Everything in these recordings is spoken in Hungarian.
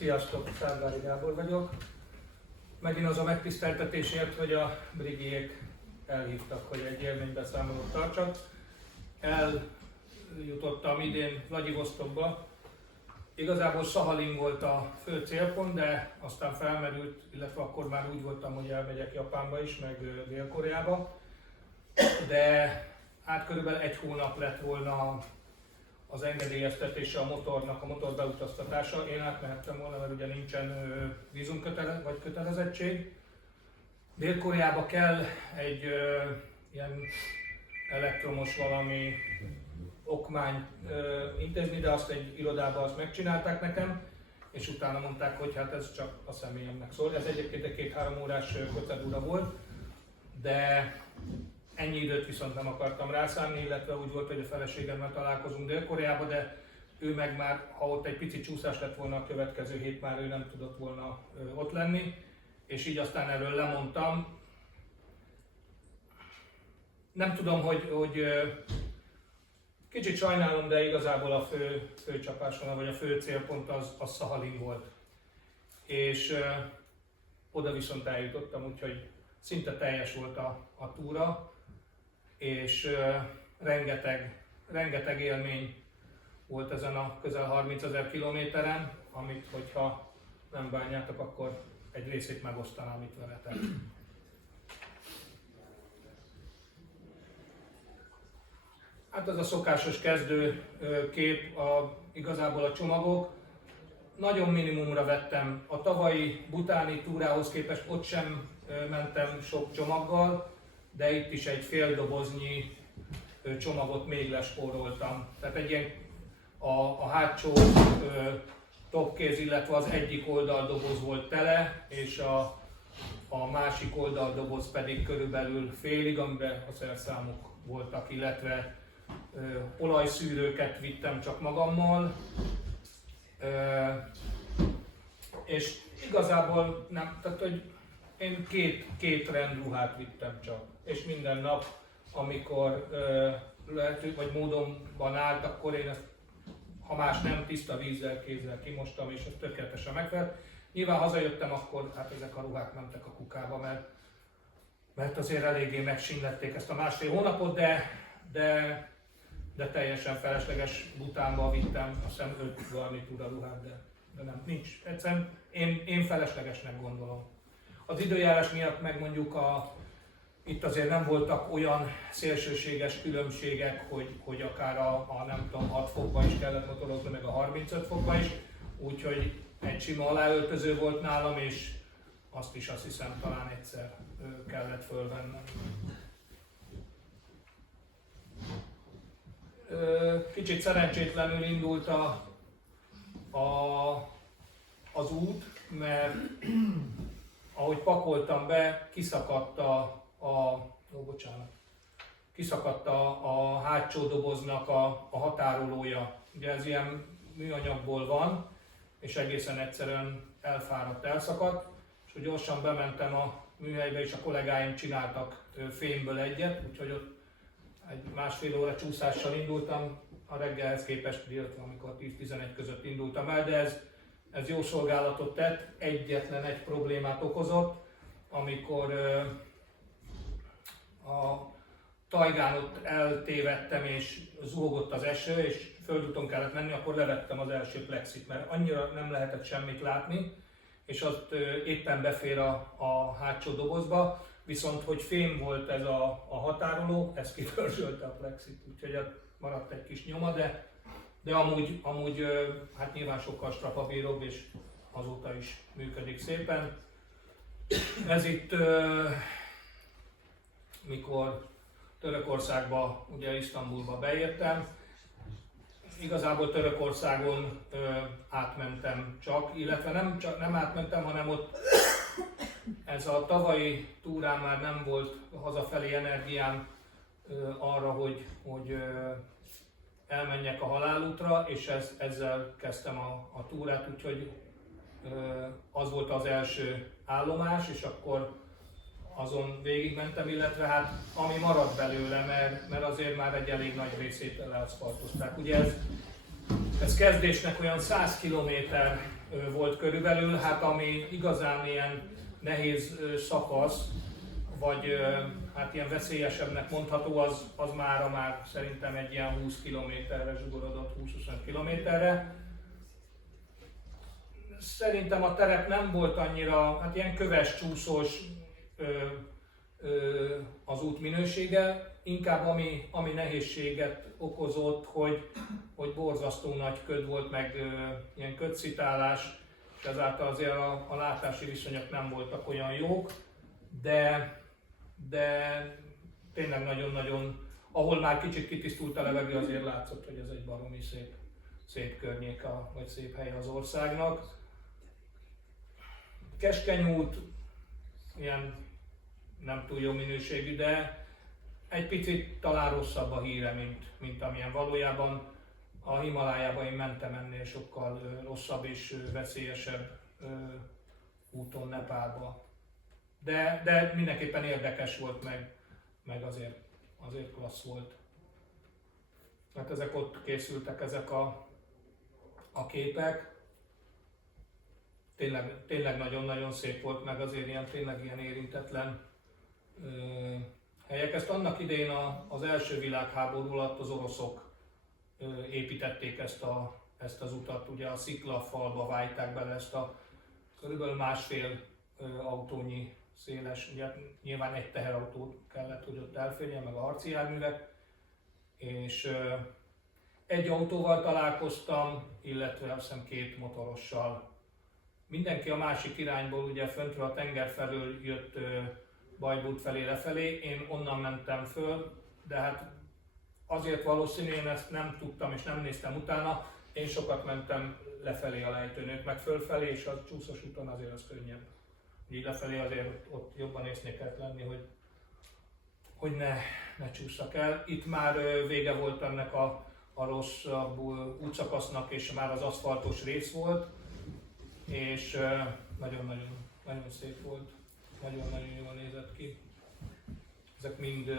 Sziasztok, Szárvári Gábor vagyok. Megint az a megtiszteltetésért, hogy a brigiek elhívtak, hogy egy élménybeszámolót tartsak. Eljutottam idén Vladivosztokba. Igazából Szahalin volt a fő célpont, de aztán felmerült, illetve akkor már úgy voltam, hogy elmegyek Japánba is, meg Dél-Koreába. De hát körülbelül egy hónap lett volna az engedélyeztetése a motornak, a motor beutaztatása. Én átmehettem volna, mert ugye nincsen kötelezettség. Dél-Koreába kell egy ilyen elektromos valami okmány intézni, de azt egy irodában azt megcsinálták nekem, és utána mondták, hogy hát ez csak a személyemnek szól. Ez egyébként egy 2-3 órás procedúra volt, de ennyi időt viszont nem akartam rászánni, illetve úgy volt, hogy a feleségemmel találkozunk Dél-Koreába, de ő meg már, ha ott egy pici csúszás lett volna a következő hét, már ő nem tudott volna ott lenni, és így aztán erről lemondtam. Nem tudom, hogy kicsit sajnálom, de igazából a fő csapásvonal, vagy a fő célpont az Szahalin volt. És oda viszont eljutottam, úgyhogy szinte teljes volt a túra, és rengeteg élmény volt ezen a közel 30 000 kilométeren, amit, hogyha nem bánjátok, akkor egy részét megosztanám itt veletek. Hát ez a szokásos kezdő kép, igazából a csomagok. Nagyon minimumra vettem. A tavalyi butáni túrához képest ott sem mentem sok csomaggal, de itt is egy fél doboznyi csomagot még lespóroltam. Tehát egy ilyen a hátsó topkéz, illetve az egyik oldaldoboz volt tele, és a másik oldaldoboz pedig körülbelül félig, amiben a szerszámok voltak, illetve olajszűrőket vittem csak magammal. És igazából nem, tehát hogy én két rendruhát vittem csak, és minden nap, amikor lehető vagy módonban állt, akkor én ezt, ha más nem, tiszta vízzel, kézzel kimostam, és az tökéletesen megfelelt. Nyilván hazajöttem, akkor hát ezek a ruhák mentek a kukába, mert azért eléggé megsínlették ezt a másfél hónapot, de teljesen felesleges butánba vittem, azt hiszem 5 garnitúra ruhát, de nem, nincs. Egyszerűen én feleslegesnek gondolom. Az időjárás miatt meg mondjuk itt azért nem voltak olyan szélsőséges különbségek, hogy akár a nem tudom, 6 fokba is kellett motorozni, meg a 35 fokba is, úgyhogy egy sima aláöltöző volt nálam, és azt is azt hiszem talán egyszer kellett fölvennem. Kicsit szerencsétlenül indult az út, mert ahogy pakoltam be, kiszakadt a hátsó doboznak a határolója. Ugye ez ilyen műanyagból van, és egészen egyszerűen elfáradt, elszakadt, és hogy gyorsan bementem a műhelybe, és a kollégáim csináltak fémből egyet, úgyhogy ott egy másfél óra csúszással indultam, a reggelhez képest, illetve amikor 10-11 között indultam el, de ez jó szolgálatot tett, egyetlen egy problémát okozott, amikor a tajgán ott eltévedtem és zuhogott az eső, és földúton kellett menni, akkor levettem az első plexit, mert annyira nem lehetett semmit látni, és azt éppen befér a hátsó dobozba, viszont hogy fém volt ez a határoló, ez kipörzsölte a plexit, úgyhogy maradt egy kis nyoma, de amúgy hát nyilván sokkal strapabíróbb, és azóta is működik szépen. Ez itt, mikor Törökországba, ugye Isztambulba beértem, igazából Törökországon átmentem csak, illetve nem átmentem, hanem ott ez a tavalyi túrán már nem volt hazafelé energiám arra, hogy elmenjek a halálútra, és ezzel kezdtem a túrát, úgyhogy az volt az első állomás, és akkor azon végigmentem, illetve hát ami maradt belőle, mert azért már egy elég nagy részét leaszfaltozták. Ugye ez kezdésnek olyan 100 km volt körülbelül. Hát ami igazán ilyen nehéz szakasz, vagy hát ilyen veszélyesebbnek mondható, az már szerintem egy ilyen 20 kilométerre zsugorodott, 20-25 kilométerre. Szerintem a terep nem volt annyira, hát ilyen köves, csúszós az út minősége, inkább ami nehézséget okozott, hogy borzasztó nagy köd volt, meg ilyen ködszitálás, és ezáltal azért a látási viszonyok nem voltak olyan jók, de tényleg nagyon-nagyon, ahol már kicsit kitisztult a levegő, azért látszott, hogy ez egy baromi szép környék, vagy szép hely az országnak. Keskeny út, ilyen nem túl jó minőségű, de egy picit talán rosszabb a híre, mint amilyen valójában. A Himalájában én mentem ennél sokkal rosszabb és veszélyesebb úton Nepálba. De mindenképpen érdekes volt, meg azért klassz volt. Hát ezek ott készültek, ezek a képek. Tényleg nagyon-nagyon szép volt, meg azért tényleg ilyen érintetlen helyek. Ezt annak idején az első világháború alatt az oroszok építették ezt az utat. Ugye a sziklafalba vájták bele ezt a körülbelül másfél autónyi széles, ugye nyilván egy teherautó kellett, hogy ott elférjen, meg a harci járművek. És egy autóval találkoztam, illetve azt hiszem 2 motorossal. Mindenki a másik irányból, ugye föntről a tenger felől jött Bajbút felé lefelé, én onnan mentem föl, de hát azért valószínű, én ezt nem tudtam és nem néztem utána, én sokat mentem lefelé a lejtőn, ők meg fölfelé, és a csúszós úton azért az könnyebb. Így lefelé azért ott jobban észnél kellett lenni, hogy ne csúszak el. Itt már vége volt ennek a rosszabb útszakasznak, és már az aszfaltos rész volt, és nagyon szép volt, nagyon-nagyon jól nézett ki. Ezek mind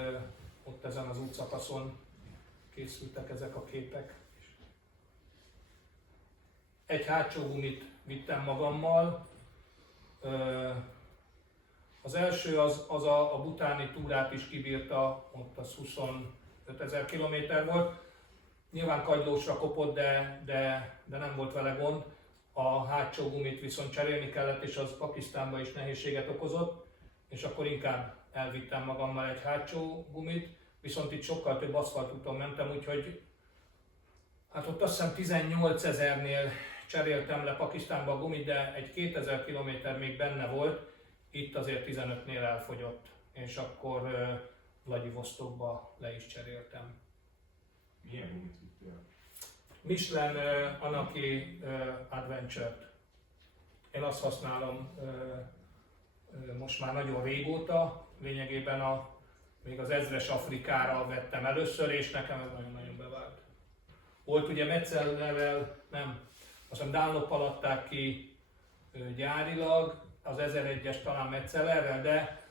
ott ezen az útszakaszon készültek ezek a képek. Egy hátsó gumit vittem magammal. Az első az a butáni túrát is kibírta, ott az 25 000 kilométer volt. Nyilván kagylósra kopott, de nem volt vele gond. A hátsó gumit viszont cserélni kellett, és az Pakisztánban is nehézséget okozott, és akkor inkább elvittem magammal egy hátsó gumit, viszont itt sokkal több aszfaltúton mentem, úgyhogy hát ott azt hiszem 18 000-nél cseréltem le Pakisztánba a gumit, de egy 2000 km még benne volt, itt azért 15-nél elfogyott, és akkor Vladivostokba le is cseréltem. Milyen gumit vittél? Michelin Anaki Adventure-t. Én azt használom most már nagyon régóta, lényegében még az ezres Afrikára vettem először, és nekem ez nagyon-nagyon bevált. Volt ugye Metzellerrel, nem, azt hiszem Dunloppal adták ki gyárilag, az 1001-es talán Metzellerrel, de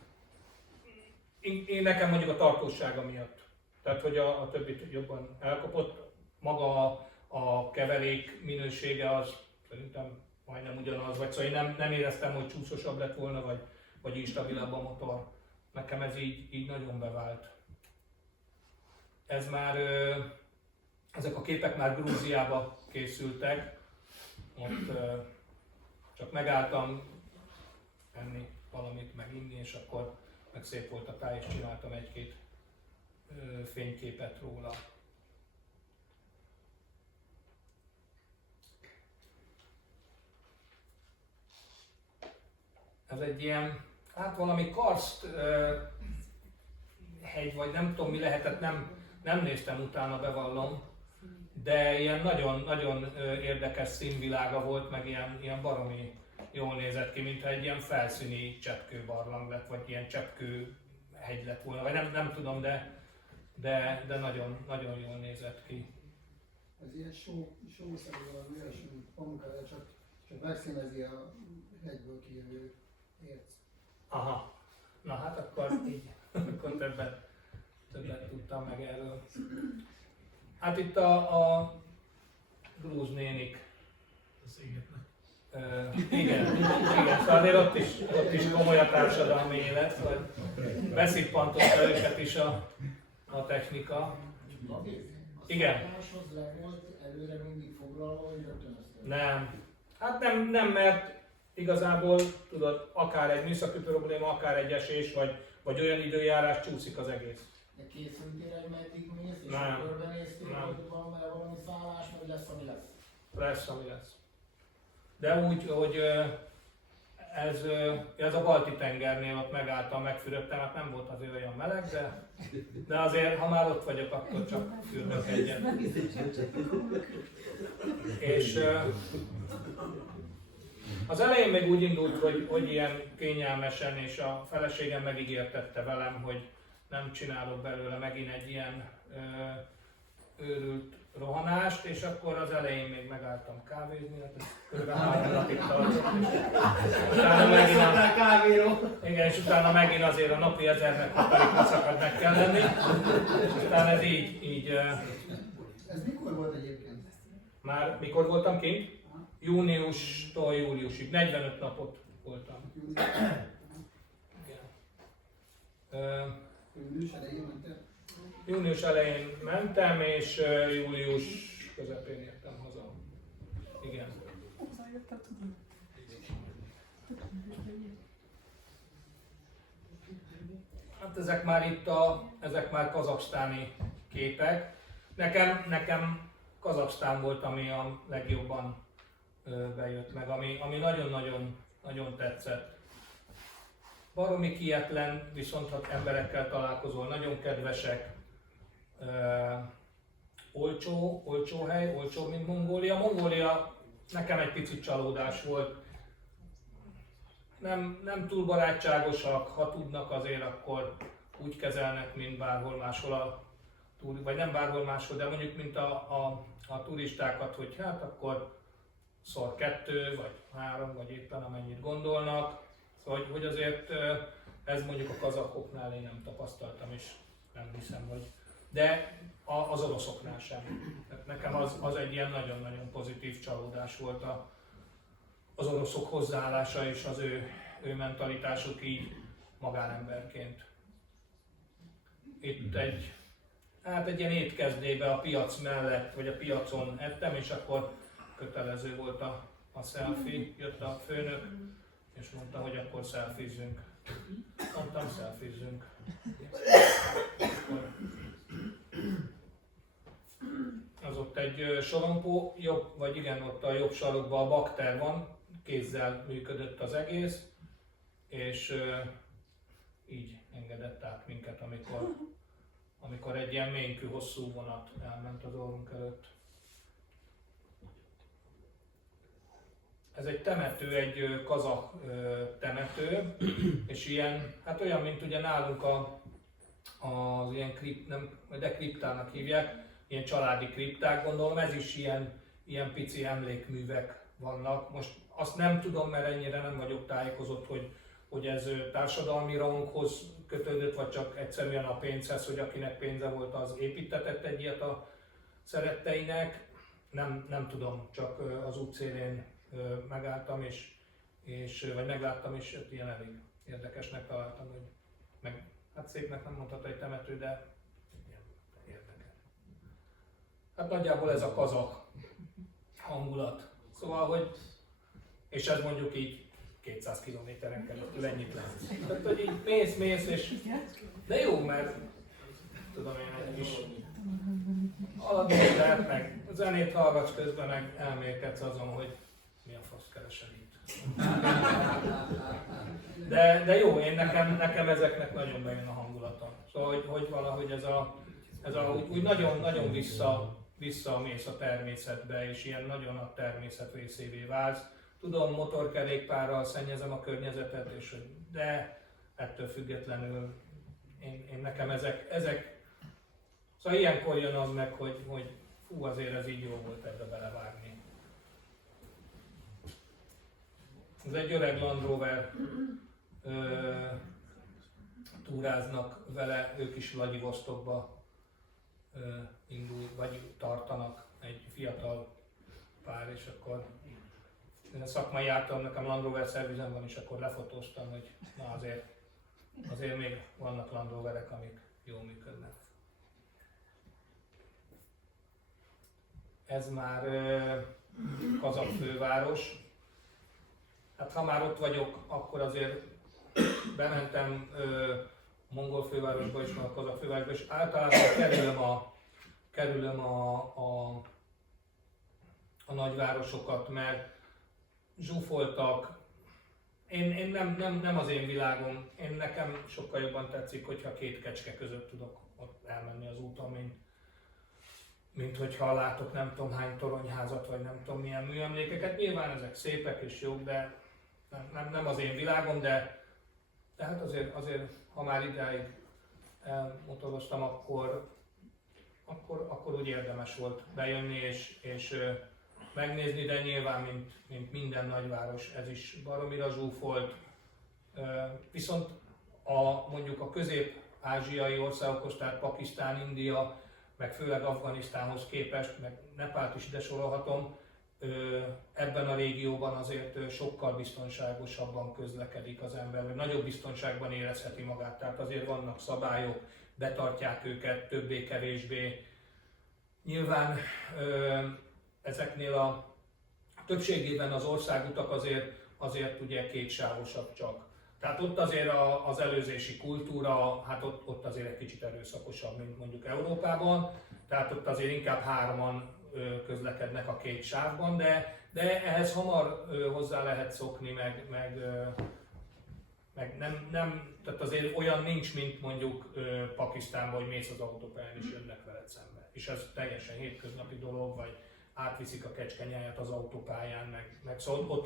én nekem mondjuk a tartósága miatt. Tehát, hogy a többit jobban elkapott. Maga a keverék minősége az szerintem majdnem ugyanaz, vagy szóval én nem éreztem, hogy csúszosabb lett volna, vagy instabilabb a motor. Nekem ez így nagyon bevált. Ez már, ezek a képek már Grúziába készültek. Ott csak megálltam enni valamit, meg inni, és akkor meg szép volt a táj, és csináltam egy-két fényképet róla. Ez egy ilyen, hát valami karszt hegy, vagy nem tudom mi lehetett, nem néztem utána, bevallom, de ilyen nagyon érdekes színvilága volt, meg ilyen baromi jól nézett ki, mintha egy ilyen felszíni cseppkőbarlang lett, vagy ilyen cseppkő hegy lett volna, vagy nem tudom, de nagyon jól nézett ki. Ez ilyen sószerű valami olyasmi pamukára, csak megszínezi a hegyből kijövő érc. Aha, na hát akkor így, akkor többet tudtam meg erről. Hát itt a grúz nénik Igen, szóval azért ott is komoly a társadalmi élet, vagy beszippantotta őket is a technika. Igen. Máshoz le volt előre mindig foglalva, hogy rögtönözték? Nem. Hát nem, mert igazából tudod, akár egy műszaki probléma, akár egy esés, vagy olyan időjárás csúszik az egész. De készültél, hogy meddig mész, és Nem. körbenéztél, Nem. hogy van vele valami szállás, vagy lesz, ami lesz? Lesz, ami lesz. De úgy, hogy ez a balti tengernél ott megálltam, megfürödtem, hát nem volt azért olyan meleg, de azért, ha már ott vagyok, akkor csak fürdök egyet. És az elején még úgy indult, hogy ilyen kényelmesen, és a feleségem megígértette velem, hogy nem csinálok belőle megint egy ilyen őrült rohanást, és akkor az elején még megálltam kávézni, hát ez kb. 3 napig tartott. Utána megint igen, és utána megint azért a napi 1000 megkaparikat meg kell lenni, és utána ez így Ez mikor volt egyébként? már mikor voltam kint? Júniustól júliusig, 45 napot voltam. Igen. Július elején mentél? Június elején mentem, és július közepén értem haza. Igen. Hát ezek már kazaksztáni képek. Nekem Kazaksztán volt, ami a legjobban bejött meg, ami nagyon tetszett. Baromi kietlen, viszont ha emberekkel találkozol, nagyon kedvesek. Olcsó hely, olcsó, mint Mongólia. Mongólia nekem egy picit csalódás volt. Nem túl barátságosak, ha tudnak azért, akkor úgy kezelnek, mint bárhol máshol vagy nem bárhol máshol, de mondjuk mint a turistákat, hogy hát akkor szor 2, vagy 3, vagy éppen amennyit gondolnak. Szóval, hogy azért ez mondjuk a kazakoknál én nem tapasztaltam, és nem hiszem, hogy... De az oroszoknál sem. Tehát nekem az egy ilyen nagyon-nagyon pozitív csalódás volt az oroszok hozzáállása és az ő mentalitásuk így magánemberként. Itt egy ilyen étkezdébe a piac mellett, vagy a piacon ettem, és akkor kötelező volt a selfie, jött a főnök, és mondta, hogy akkor selfizzünk. Mondtam, selfizzünk. Az ott egy sorompó, ott a jobb sarokban a bakter van, kézzel működött az egész, és így engedett át minket, amikor egy ilyen ménkű hosszú vonat elment az orrunk előtt. Ez egy temető, egy kazakh temető, és ilyen, hát olyan, mint ugye nálunk az ilyen kriptának hívják, ilyen családi kripták, gondolom ez is ilyen pici emlékművek vannak. Most azt nem tudom, mert ennyire nem vagyok tájékozott, hogy ez társadalmi ranghoz kötődött, vagy csak egyszerűen a pénzhez, hogy akinek pénze volt, az építetett egy ilyet a szeretteinek. Nem tudom, csak az útszélén megálltam, vagy megláttam, és ilyen elég érdekesnek találtam, hogy hát szépnek nem mondható egy temető, de érdekes. Hát nagyjából ez a kazakh hangulat. Szóval, hogy, és ez mondjuk így 200 kilométeren keresztül ennyit lesz. Tehát, hogy így mész, és de jó, mert tudom én egy kis alapból lehet meg, zenét hallgatsz közben, meg elmélkedsz azon, hogy mi a fasz keresel itt. De jó, nekem ezeknek nagyon bejön a hangulata. Szóval, hogy valahogy ez úgy nagyon visszamész a természetbe, és ilyen nagyon a természet részévé válsz. Tudom, motorkerékpárral szennyezem a környezetet, de ettől függetlenül nekem ezek szóval ilyenkor jön az meg, hogy fú, azért ez így jó volt ebbe belevágni. Ez egy öreg Land Rover, túráznak vele, ők is Vladivostokba indul, vagy tartanak, egy fiatal pár, és akkor szakmai jártam, nekem Land Rover szervizem van, és akkor lefotóztam, hogy na azért még vannak Land Roverek, amik jól működnek. Ez már kazakh főváros. Hát ha már ott vagyok, akkor azért bementem a mongol fővárosba is, meg a kazakh fővárosba, és általában kerülöm a nagyvárosokat, mert zsúfoltak. Én nem az én világom, nekem sokkal jobban tetszik, hogyha két kecske között tudok ott elmenni az úton, mint hogyha látok nem tudom hány toronyházat, vagy nem tudom milyen műemlékeket. Nyilván ezek szépek és jók, de nem az én világom, de hát azért ha már idáig motoroztam, akkor úgy érdemes volt bejönni és megnézni, de nyilván, mint minden nagyváros, ez is baromira zsúfolt. Viszont mondjuk a közép-ázsiai országokhoz, tehát Pakisztán, India, meg főleg Afganisztánhoz képest, meg Nepált is ide sorolhatom, ebben a régióban azért sokkal biztonságosabban közlekedik az ember, vagy nagyobb biztonságban érezheti magát. Tehát azért vannak szabályok, betartják őket többé-kevésbé. Nyilván ezeknél a többségében az országutak azért ugye kétsávosabb csak. Tehát ott azért az előzési kultúra, hát ott azért egy kicsit erőszakosabb, mint mondjuk Európában. Tehát ott azért inkább hárman közlekednek a két sávban, de ehhez hamar hozzá lehet szokni, meg nem, tehát azért olyan nincs, mint mondjuk Pakisztánban, hogy mész az autópályán és jönnek veled szembe. És ez teljesen hétköznapi dolog, vagy átviszik a kecskenyáját az autópályán, meg szóval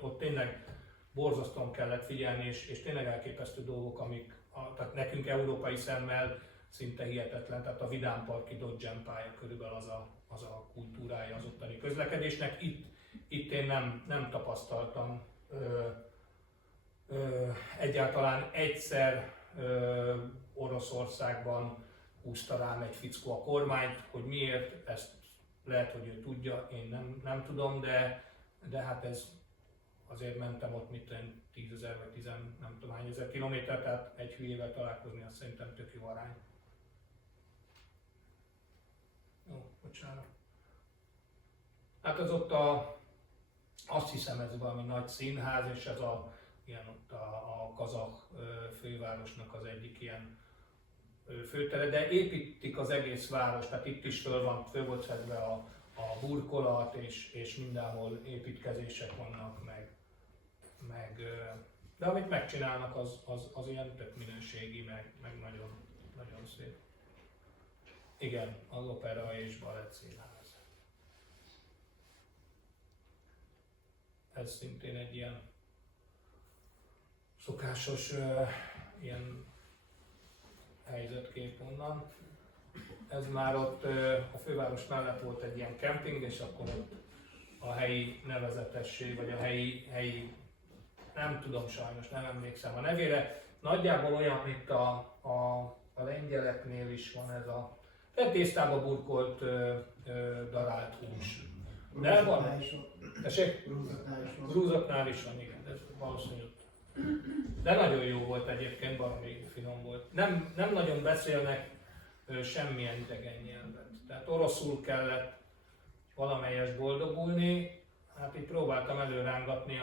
ott tényleg borzasztóan kellett figyelni, és tényleg elképesztő dolgok, tehát nekünk európai szemmel szinte hihetetlen, tehát a vidámparki Dodge pálya körülbelül az a kultúrája az ottani közlekedésnek. Itt én nem tapasztaltam egyáltalán egyszer Oroszországban húzta rám egy fickó a kormányt, hogy miért, ezt lehet, hogy ő tudja, én nem tudom, de hát ez azért mentem ott 10 000 vagy 10 nem tudom hány ezer kilométer, tehát egy hülyével találkozni, azt szerintem tök jó arány. Jó, bocsánat. Hát az ott azt hiszem ez valami nagy színház, és ez ilyen ott a kazakh fővárosnak az egyik ilyen főtere, de építik az egész város, tehát itt is föl volt szedve a burkolat, és mindenhol építkezések vannak, de amit megcsinálnak, az ilyen tök minőségi, meg nagyon, nagyon szép. Igen, az opera és balett színház. Ez szintén egy ilyen szokásos ilyen helyzetkép onnan. Ez már ott a főváros mellett volt egy ilyen kemping, és akkor ott a helyi nevezetesség, vagy a helyi nem tudom sajnos, nem emlékszem a nevére. Nagyjából olyan, mint a lengyeleknél is van ez a tésztába burkolt darált hús. De van? Tessék? Grúzoknál is van, igen, ez valószínűleg. De nagyon jó volt egyébként, valami finom volt. Nem nagyon beszélnek semmilyen idegen nyelvet. Tehát oroszul kellett valamelyes boldogulni. Hát itt próbáltam előrángatni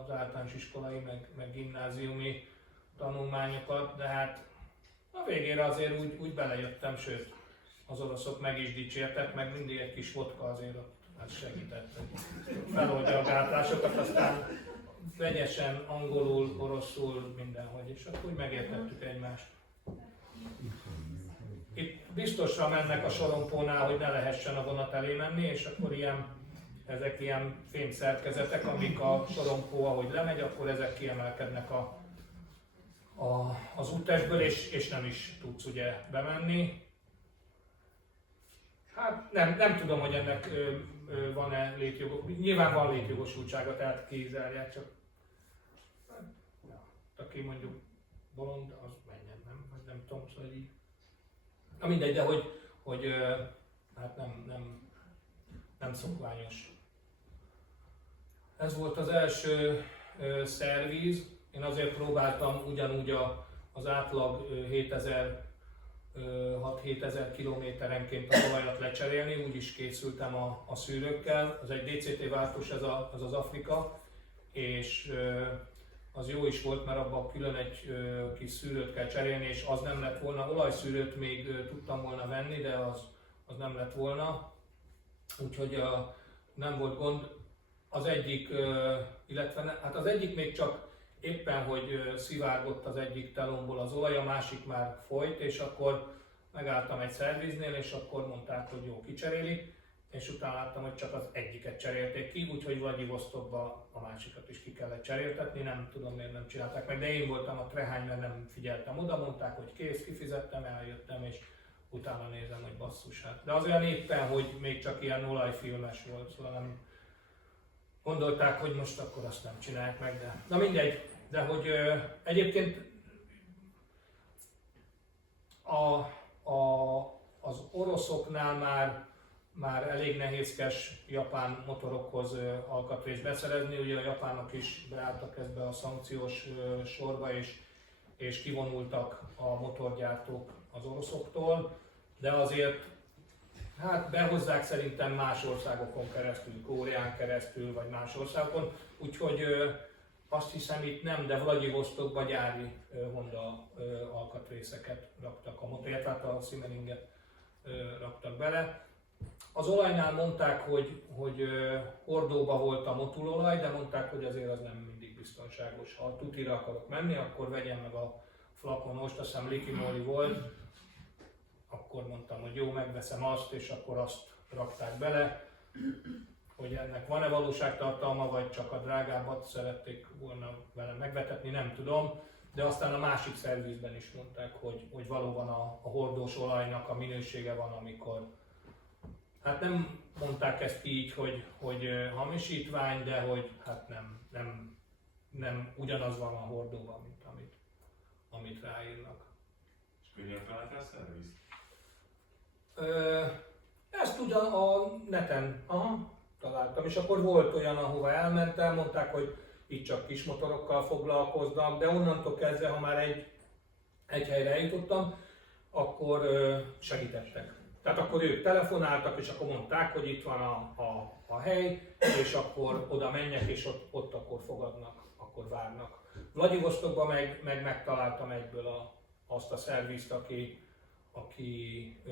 az általános iskolai, meg gimnáziumi tanulmányokat, de hát a végére azért úgy belejöttem, sőt az oroszok meg is dicsértek, meg mindig egy kis vodka azért ott segített, hogy feloldja a gátlásokat, aztán vegyesen, angolul, oroszul, mindenhogy, és akkor úgy megértettük egymást. Itt biztosra mennek a sorompónál, hogy ne lehessen a vonat elé menni, és akkor ezek ilyen fémszerkezetek, amik a sorompó, ahogy lemegy, akkor ezek kiemelkednek az úttestből, és nem is tudsz ugye bemenni. Hát nem tudom, hogy ennek van-e létjogosultsága. Nyilván van létjogosultsága, tehát kizárják, csak aki mondjuk bolond, az menjen, nem tudom, szóval így. Na mindegy, de hogy hát nem szokványos. Ez volt az első szervíz. Én azért próbáltam ugyanúgy az átlag 6-7000 kilométerenként az olajat lecserélni, úgy is készültem a szűrőkkel. Az egy DCT váltós, ez az Afrika, és az jó is volt, mert abban külön egy kis szűrőt kell cserélni, és az nem lett volna. Olajszűrőt még tudtam volna venni, de az nem lett volna. Úgyhogy nem volt gond. Az egyik, illetve hát az egyik még csak éppen, hogy szivárgott az egyik telomból az olaj, a másik már folyt, és akkor megálltam egy szerviznél, és akkor mondták, hogy jó, kicserélik, és utána láttam, hogy csak az egyiket cserélték ki, úgyhogy Vladivostokba a másikat is ki kellett cseréltetni, nem tudom miért nem csinálták meg, de én voltam a trehány, mert nem figyeltem oda, mondták, hogy kész, kifizettem, eljöttem, és utána nézem, hogy basszus, hát. De az olyan éppen, hogy még csak ilyen olajfilmes volt, szóval nem gondolták, hogy most akkor azt nem csinálják meg, de na mindegy, de hogy egyébként az oroszoknál már elég nehézkes japán motorokhoz alkatrészt beszerezni, ugye a japánok is beálltak ebbe a szankciós sorba, és kivonultak a motorgyártók az oroszoktól, de azért hát behozzák szerintem más országokon keresztül, Koreán keresztül, vagy más országokon, úgyhogy azt hiszem itt nem, de Vladivostokba gyári Honda alkatrészeket raktak a motorját, tehát a Simmeringet raktak bele. Az olajnál mondták, hogy hordóba volt a motulolaj, de mondták, hogy azért az nem mindig biztonságos. Ha tutira akarok menni, akkor vegyem meg a flakonost, azt hiszem Likimoli volt, akkor mondtam, hogy jó, megveszem azt, és akkor azt rakták bele, hogy ennek van-e valóságtartalma, vagy csak a drágábbat szerették volna vele megvetetni, nem tudom. De aztán a másik szervizben is mondták, hogy valóban a hordós olajnak a minősége van, amikor... Hát nem mondták ezt így, hogy hamisítvány, de hogy hát nem ugyanaz van a hordóban, mint amit ráírnak. És könnyen találtál szervizt? Ezt ugyan a neten találtam, és akkor volt olyan, ahova elmentem, mondták, hogy itt csak kis motorokkal foglalkoznak, de onnantól kezdve, ha már egy helyre eljutottam, akkor segítettek. Tehát akkor ők telefonáltak, és akkor mondták, hogy itt van a hely, és akkor oda menjek, és ott akkor fogadnak, akkor várnak. Vladivostokban meg megtaláltam egyből azt a szervizt, aki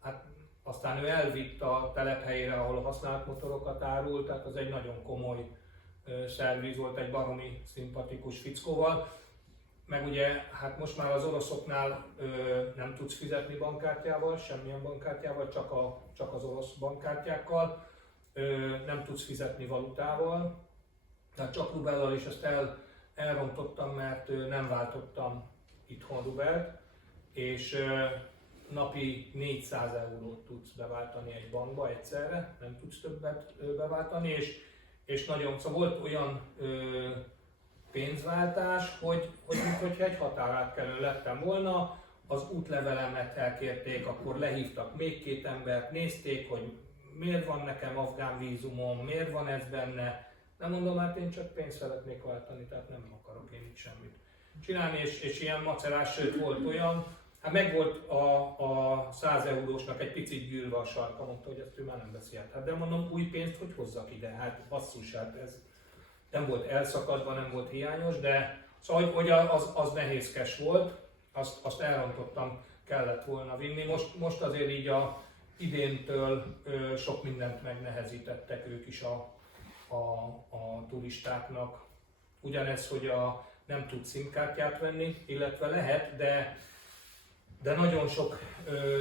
hát aztán ő elvitt a telephelyére, ahol használt motorokat árult, tehát az egy nagyon komoly szerviz volt, egy baromi szimpatikus fickóval. Meg ugye, hát most már az oroszoknál nem tudsz fizetni bankkártyával, semmilyen bankkártyával, csak az orosz bankkártyákkal. Nem tudsz fizetni valutával, tehát csak rubellal, és ezt elrontottam, mert nem váltottam itthon rubelt, és napi 400 eurót tudsz beváltani egy bankba egyszerre, nem tudsz többet beváltani, és nagyon, szóval volt olyan pénzváltás, hogy minthogyha egy határátkelőn lettem volna, az útlevelemet elkérték, akkor lehívtak még két embert, nézték, hogy miért van nekem afgán vízumom, miért van ez benne. Nem mondom, hát én csak pénzt szeretnék váltani, tehát nem akarok én itt semmit csinálni, és ilyen macerás, sőt volt olyan, hát megvolt a 100 eurósnak egy picit gyűlve a sarka, mondta, hogy ezt ő már nem veszi át. Hát de mondom, új pénzt hogy hozzak ide? Hát basszus, hát ez nem volt elszakadva, nem volt hiányos, de szóval, hogy az nehézkes volt, azt elrontottam, kellett volna vinni. Most azért így a idéntől sok mindent megnehezítettek ők is a turistáknak. Ugyanez, hogy nem tud SIM-kártyát venni, illetve lehet, de nagyon sok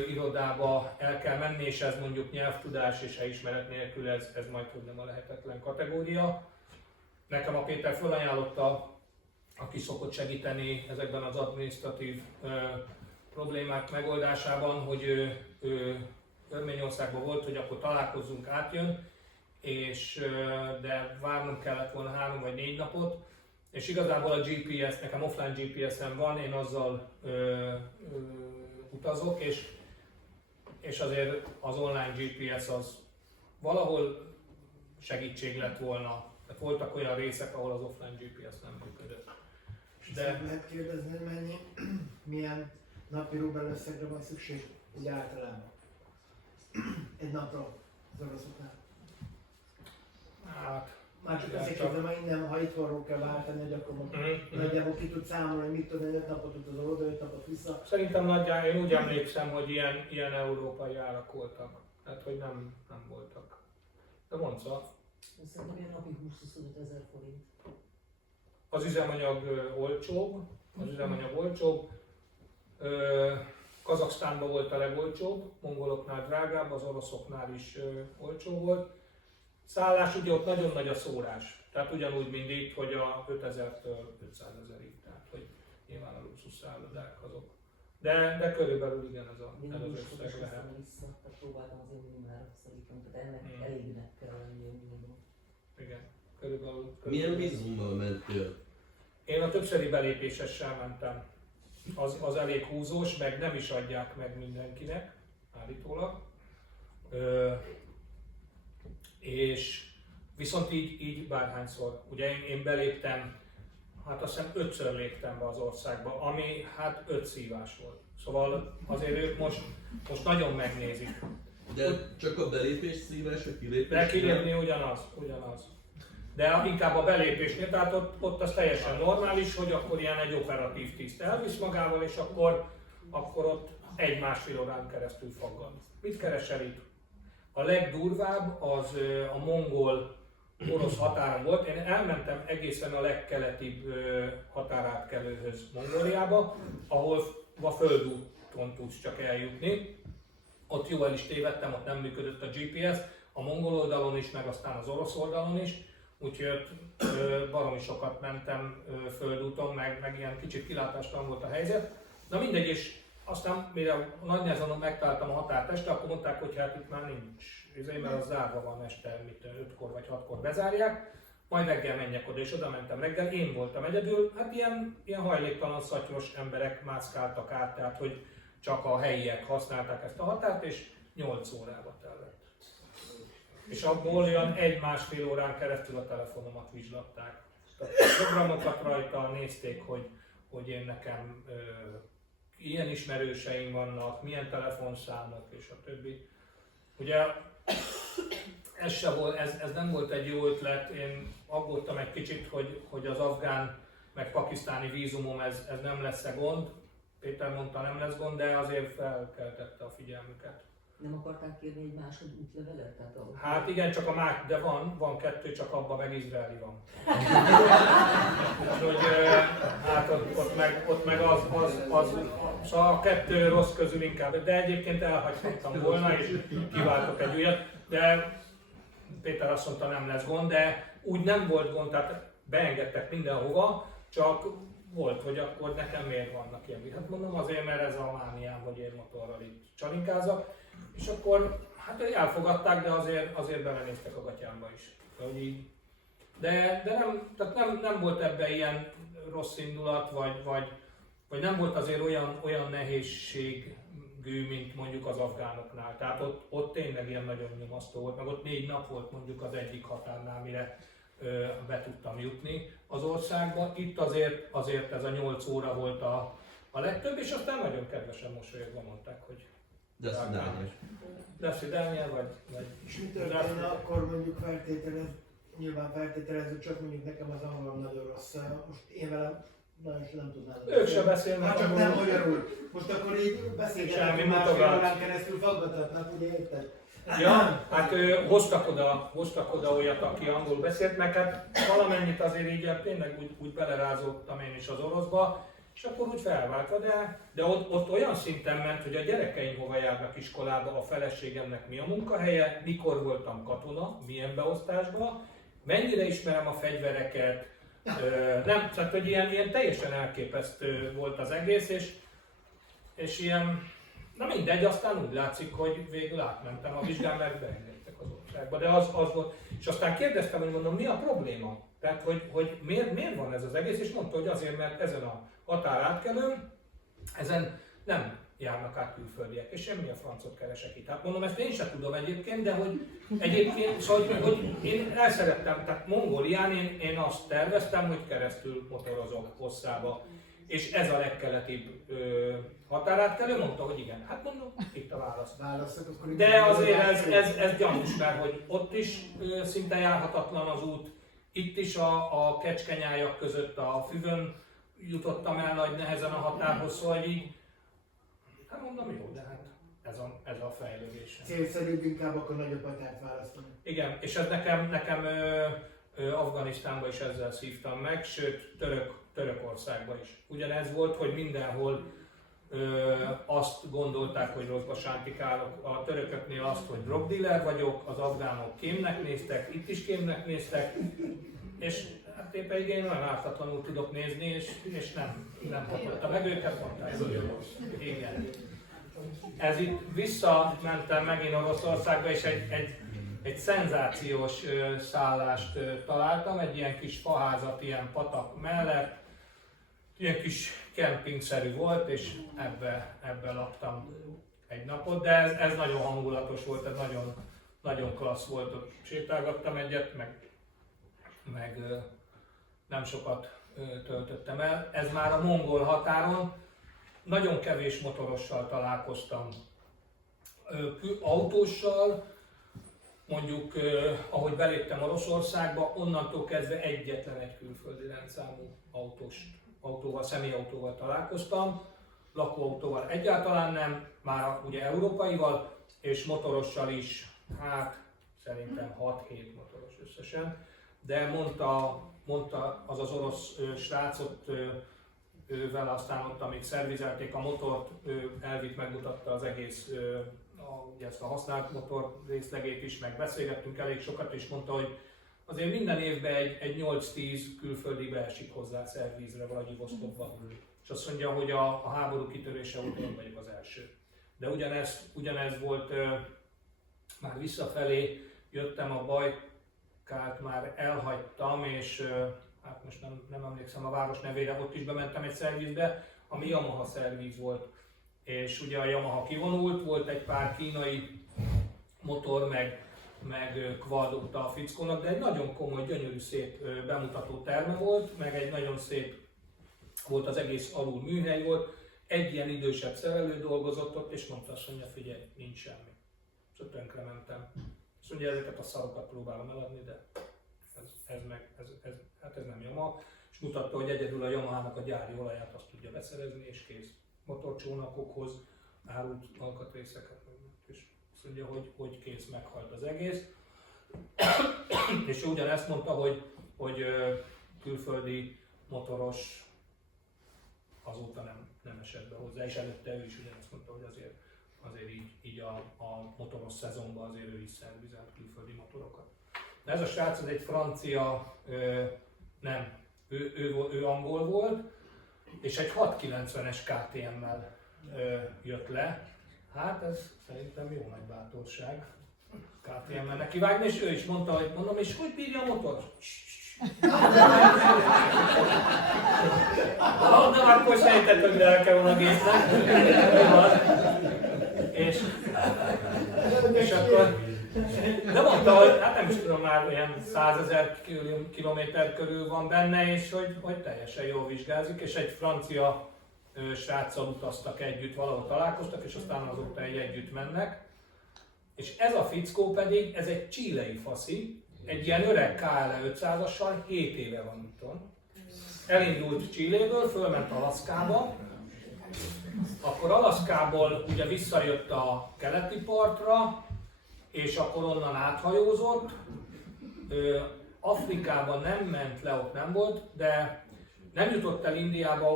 irodába el kell menni, és ez mondjuk nyelvtudás és helyismeret nélkül ez majdhogy nem a lehetetlen kategória. Nekem a Péter felajánlotta, aki szokott segíteni ezekben az adminisztratív problémák megoldásában, hogy ő Örményországban volt, hogy akkor találkozzunk, átjön, de várnom kellett volna 3 vagy 4 napot, és igazából a GPS, nekem offline GPS-em van, én azzal utazok, és azért az online GPS az valahol segítség lett volna. Tehát voltak olyan részek, ahol az offline GPS nem működött. De lehet kérdezni, hogy milyen napi rubelösszegre van szükség, úgy általában? Egy napra az oroszoknál. Hát, Már csak azért kérdezem, hogy innen, ha itthonról kell váltani, hogy akkor nagyjából ki tud számolni, hogy mit tudom, 5 napot utazol oda, 5 napot vissza. szerintem nagyjából, én úgy emlékszem, hogy ilyen európai árak voltak. Tehát, hogy nem voltak. De mondd szóval. Szerintem ilyen napi 20-25 ezer forint. Az üzemanyag olcsóbb. Kazaksztánban volt a legolcsóbb, mongoloknál drágább, az oroszoknál is olcsó volt. Szállás, ugye ott nagyon nagy a szórás, tehát ugyanúgy, mint itt, hogy a 5000-től 500 000-ig, tehát hogy nyilván a luxus szállodák azok. De körülbelül igen, ez az összeg lehet. Vissza, tehát próbáltam azért minimára szorítani, tehát ennek elégnek kell lenni, én gondolom. Igen, körülbelül. Milyen vízummal mentél? Én a többszöri belépésessel mentem. Az elég húzós, meg nem is adják meg mindenkinek, állítólag. És viszont így bárhányszor. Ugye én beléptem, hát azt hiszem 5-ször léptem be az országba, ami hát 5 szívás volt. Szóval azért ők most nagyon megnézik. De csak a belépés szívás, a kilépés? De kilépni ugyanaz. De inkább a belépésnél, tehát ott az teljesen normális, hogy akkor ilyen egy operatív tiszt elvisz magával, és akkor ott 1-1,5 órán keresztül faggad. Mit keresel itt? A legdurvább az a mongol-orosz határon volt. Én elmentem egészen a legkeletibb határátkelőhöz Mongóliába, ahol a földúton tudsz csak eljutni. Ott jól el is tévedtem, ott nem működött a GPS, a mongol oldalon is, meg aztán az orosz oldalon is. Úgyhogy ott baromi sokat mentem földúton, meg ilyen kicsit kilátástalan volt a helyzet. Na mindegy, és aztán mire nagy nehezen megtaláltam a határt este, akkor mondták, hogy hát itt már nincs, mert az zárva van este, 5-kor vagy 6-kor bezárják, majd reggel menjek oda, és oda mentem reggel, én voltam egyedül, hát ilyen hajléktalan, szatyros emberek mászkáltak át, tehát hogy csak a helyiek használták ezt a határt, és 8 órába tellett. És abból olyan 1-1,5 órán keresztül a telefonomat vizslatták. A programokat rajta nézték, hogy én nekem ilyen ismerőseim vannak, milyen telefonszámok és a többi. Ugye ez nem volt egy jó ötlet, én aggódtam egy kicsit, hogy az afgán meg pakisztáni vízumom ez nem lesz-e gond. Péter mondta, nem lesz gond, de azért felkeltette a figyelmüket. Nem akarták kérni egy másod útlevelet? Tehát Hát igen, csak de van 2, csak abban meg izraeli van. Úgyhogy hát ott meg az szóval a 2 rossz közül inkább, de egyébként elhagyhattam volna és kiváltok egy újat, de Péter azt mondta, nem lesz gond, de úgy nem volt gond, tehát beengedtek mindenhova, csak volt, hogy akkor nekem miért vannak ilyen. Hát mondom azért, mert ez a mániám, hogy én motorral itt csalinkázok. És akkor hát elfogadták, de azért belenéztek a gatyámba is. De nem volt ebben ilyen rossz indulat, vagy nem volt azért olyan nehézségű, mint mondjuk az afgánoknál. Tehát ott tényleg ilyen nagyon nyomasztó volt, meg ott 4 nap volt mondjuk az egyik határnál, mire be tudtam jutni az országba. Itt azért ez a 8 óra volt a legtöbb, és aztán nagyon kedvesen mosolyogva mondták, hogy Lesz Dániel, vagy... És mi történne akkor mondjuk feltételező, csak mondjuk nekem az angolom nagyon rossz. Most én velem nagyon nem tudnád. Ők sem beszélnek. Hát csak nem magyarul. Most akkor így beszélgetnek, másfél órán keresztül faggatatnak, ugye érted? Ja, hát hoztak oda olyat, aki angol beszélt, meg hát valamennyit azért így tényleg úgy belerázottam én is az oroszba, és akkor úgy felváltva, de ott olyan szinten ment, hogy a gyerekeim hova járnak iskolába, a feleségemnek mi a munkahelye, mikor voltam katona, milyen beosztásban, mennyire ismerem a fegyvereket, nem, tehát hogy ilyen teljesen elképesztő volt az egész, és ilyen, na mindegy, aztán úgy látszik, hogy végül átmentem a vizsgán, mert beengedtek az országba, de az volt, és aztán kérdeztem, hogy mondom, mi a probléma? Tehát, hogy miért van ez az egész, és mondta, hogy azért, mert ezen a határátkelőn, ezen nem járnak át külföldiek, és semmi a francot keresek itt. Hát mondom, ezt én sem tudom egyébként, de hogy egyébként, szóval, hogy én el szerettem, tehát Mongólián én azt terveztem, hogy keresztül motorozok hosszába, és ez a legkeletibb határátkelő, mondta, hogy igen. Hát mondom, itt a válasz. Válaszok, akkor itt De azért ez gyanús, mert hogy ott is szinte járhatatlan az út, itt is a kecskenyájak között a füvön jutottam el nagy nehezen a határhoz, szóval így, hát mondom, jó, de hát ez a fejlődés. Célszerűbb inkább akkor nagyobb határt választani. Igen, és ez nekem Afganisztánban is ezzel szívtam meg, sőt Törökországban is. Ugyanez volt, hogy mindenhol azt gondolták, hogy rosszba sántikálok, a törököknél azt, hogy drogdealer vagyok, az afgánok kémnek néztek, itt is kémnek néztek, és hát éppen én olyan ártatlanul tudok nézni, és nem hatotta meg őket, mondták. Igen. Ez itt visszamentem megint Oroszországba, és egy szenzációs szállást találtam, egy ilyen kis faházat, ilyen patak mellett, ilyen kis kempingszerű volt, és ebbe laktam egy napot, de ez nagyon hangulatos volt, ez nagyon, nagyon klassz volt, ott sétálgattam egyet, meg nem sokat töltöttem el. Ez már a mongol határon, nagyon kevés motorossal találkoztam. Autóssal, mondjuk ahogy beléptem Oroszországba, onnantól kezdve egyetlen egy külföldi rendszámú autóval, személyautóval találkoztam, lakóautóval egyáltalán nem, már ugye európaival, és motorossal is, hát szerintem 6-7 motoros összesen, de mondta az orosz srácot, vele aztán ott, amíg szervizelték a motort, elvitt, megmutatta az egész, ugye ezt a használt motor részlegét is, meg beszélgettünk elég sokat, és mondta, hogy azért minden évben egy 8-10 külföldi beesik hozzá szervízre Vladivostokba. És azt mondja, hogy a háború kitörése óta én vagyok az első. De ugyanez volt, már visszafelé jöttem, a Bajkált már elhagytam, és hát most nem emlékszem a város nevére, ott is bementem egy szervizbe, ami Yamaha szerviz volt. És ugye a Yamaha kivonult, volt egy pár kínai motor, meg quad ott a fickónak, de egy nagyon komoly, gyönyörű, szép bemutató terme volt, meg egy nagyon szép volt az egész alul műhely volt. Egy ilyen idősebb szerelő dolgozott ott, és mondta azt, mondja, figyelj, nincs semmi. Szóval tönkre mentem. Azt mondja, ezeket a szarokat próbálom eladni, de ez nem Yamaha. És mutatta, hogy egyedül a Yamahának a gyári olaját azt tudja beszerezni, és kész. Motorcsónakokhoz árult alkatrészeket, és azt mondja, hogy kész, meghalt az egész. És ugyanezt mondta, hogy külföldi motoros azóta nem esett be hozzá, és előtte ő is ugyanezt mondta, hogy azért így a motoros szezonban azért ő is szervizelt külföldi motorokat. De ez a srác, ez egy francia, ő angol volt, és egy 690-es KTM-mel jött le. Hát ez szerintem jó nagy bátorság KTM-mel nekivágni, és ő is mondta, hogy mondom, és hogy bírja a motor? De akkor sejtett, hogy lelke van a gépnek. És akkor... De mondta, hogy hát nem is tudom, már ilyen 100 000 kilométer körül van benne, és hogy teljesen jól vizsgázik, és egy francia sráccal utaztak együtt, valahol találkoztak, és aztán azóta együtt mennek. És ez a fickó pedig, ez egy chilei faszi, egy ilyen öreg KL 500-assal, 7 éve van úton. Elindult Chiléből, fölment Alaszkába, akkor Alaszkából ugye visszajött a keleti partra, és akkor onnan áthajózott. Afrikában nem ment le, ott nem volt, de nem jutott el Indiába,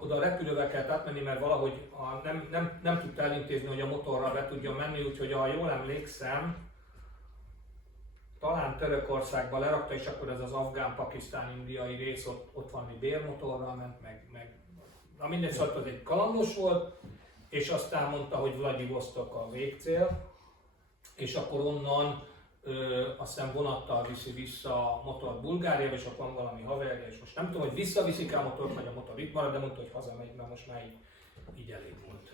oda repülővel kellett átmenni, mert valahogy nem tudta elintézni, hogy a motorral be tudjon menni, úgyhogy ha jól emlékszem, talán Törökországba lerakta, és akkor ez az afgán-pakisztán-indiai rész, ott valami bérmotorral ment, meg mindegy, szóval az egy kalandos volt, és aztán mondta, hogy Vladivostok a végcél, és akkor onnan azt hiszem vonattal viszi vissza a motor Bulgáriába, és ott van valami haverja, és most nem tudom, hogy visszaviszik a motort, vagy a motor itt marad, de mondta, hogy hazamegy, mert most már így így elég volt.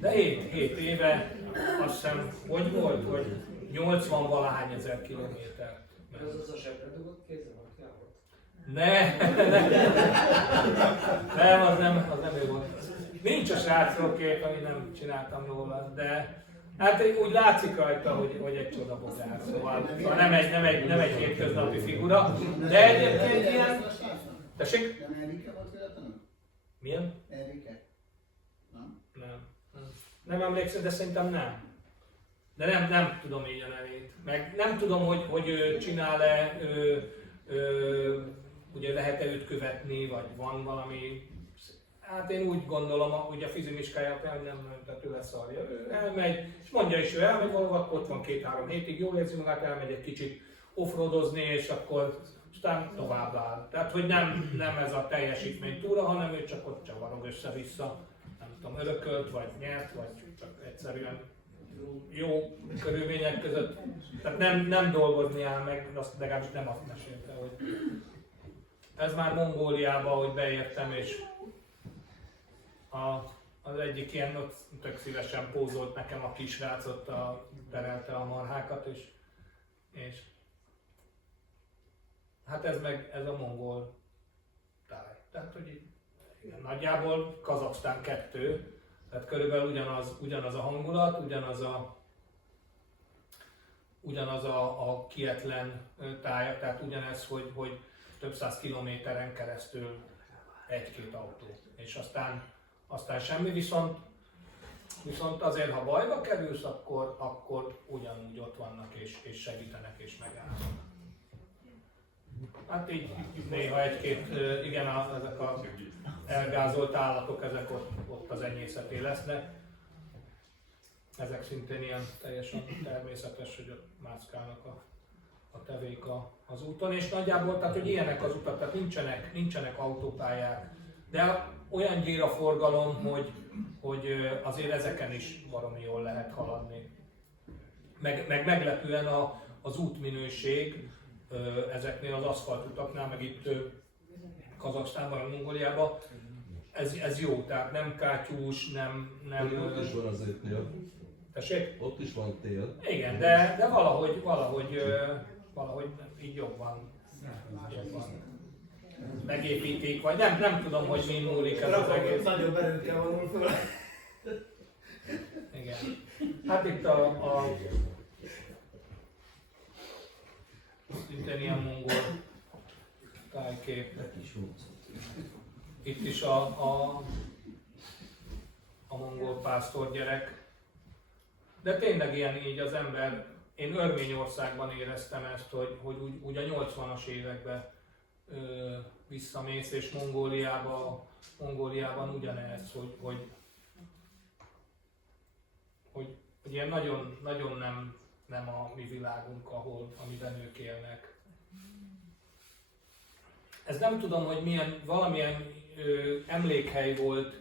De 7 éve, azt hiszem, hogy volt, hogy 80-valahány ezer kilométer. Az a zsebre dugott kézzel van, Gábor? Nem, az nem ő volt. Nincs a srácról kép, ami nem csináltam róla, de hát úgy látszik rajta, hogy egy csodabogár, szóval nem egy hétköznapi figura, de egyébként ilyen... Tessék? Nem Erike volt véletlenül? Milyen? Erike? Nem? Nem emlékszem, de szerintem nem. De nem tudom így a nevét. Meg nem tudom, hogy ő csinál-e, ugye lehet-e őt követni, vagy van valami... Hát én úgy gondolom, hogy a fizimiskája hogy nem, tehát ő leszarja. Ő elmegy, és mondja is, ő elmegy valahol, ott van 2-3 hétig, jól érzi magát, elmegy egy kicsit offroadozni, és akkor aztán tovább áll. Tehát, hogy nem ez a teljesítmény túra, hanem ő csak ott csavarog össze-vissza. Nem tudom, örökölt, vagy nyert, vagy csak egyszerűen jó körülmények között. Tehát nem dolgozni áll meg, azt legalábbis nem azt mesélte, hogy ez már Mongóliába, hogy beértem, és az egyik ilyen ott tök szívesen pózolt nekem a kisrác, ott terelte a marhákat, és hát ez a mongol táj. Tehát, hogy így, igen, nagyjából Kazaksztán 2, tehát körülbelül ugyanaz a hangulat, ugyanaz a kietlen tája, tehát ugyanez, hogy több száz kilométeren keresztül egy-két autó. És aztán semmi, viszont azért, ha bajba kerülsz, akkor ugyanúgy ott vannak és segítenek és megállnak. Hát így néha egy-két, igen, ezek a elgázolt állatok, ezek ott az enyészeté lesznek. Ezek szintén ilyen teljesen természetes, hogy ott mászkálnak a tevék az úton, és nagyjából, tehát hogy ilyenek az utak, tehát nincsenek autópályák, de olyan gyér a forgalom, hogy azért ezeken is baromi jól lehet haladni. Meg meglepően az útminőség ezeknél az aszfaltutaknál, meg itt Kazaksztánban, Mongóliában, ez jó, tehát nem kátyús, nem... Ott is van azért tél. Tessék? Ott is van tél. Igen, de valahogy így jobban megépítik, vagy nem tudom, hogy mi múlik ez az egész. Nagyobb erőkkel vonul föl. Igen. Hát itt a szintén ilyen mongol tájkép. Itt is a mongol pásztorgyerek. De tényleg ilyen így az ember, én Örményországban éreztem ezt, hogy úgy a 80-as években visszamész, és Mongóliában ugyanez, hogy ilyen nagyon nem a mi világunk, amiben ők élnek. Ez nem tudom, hogy valamilyen emlékhely volt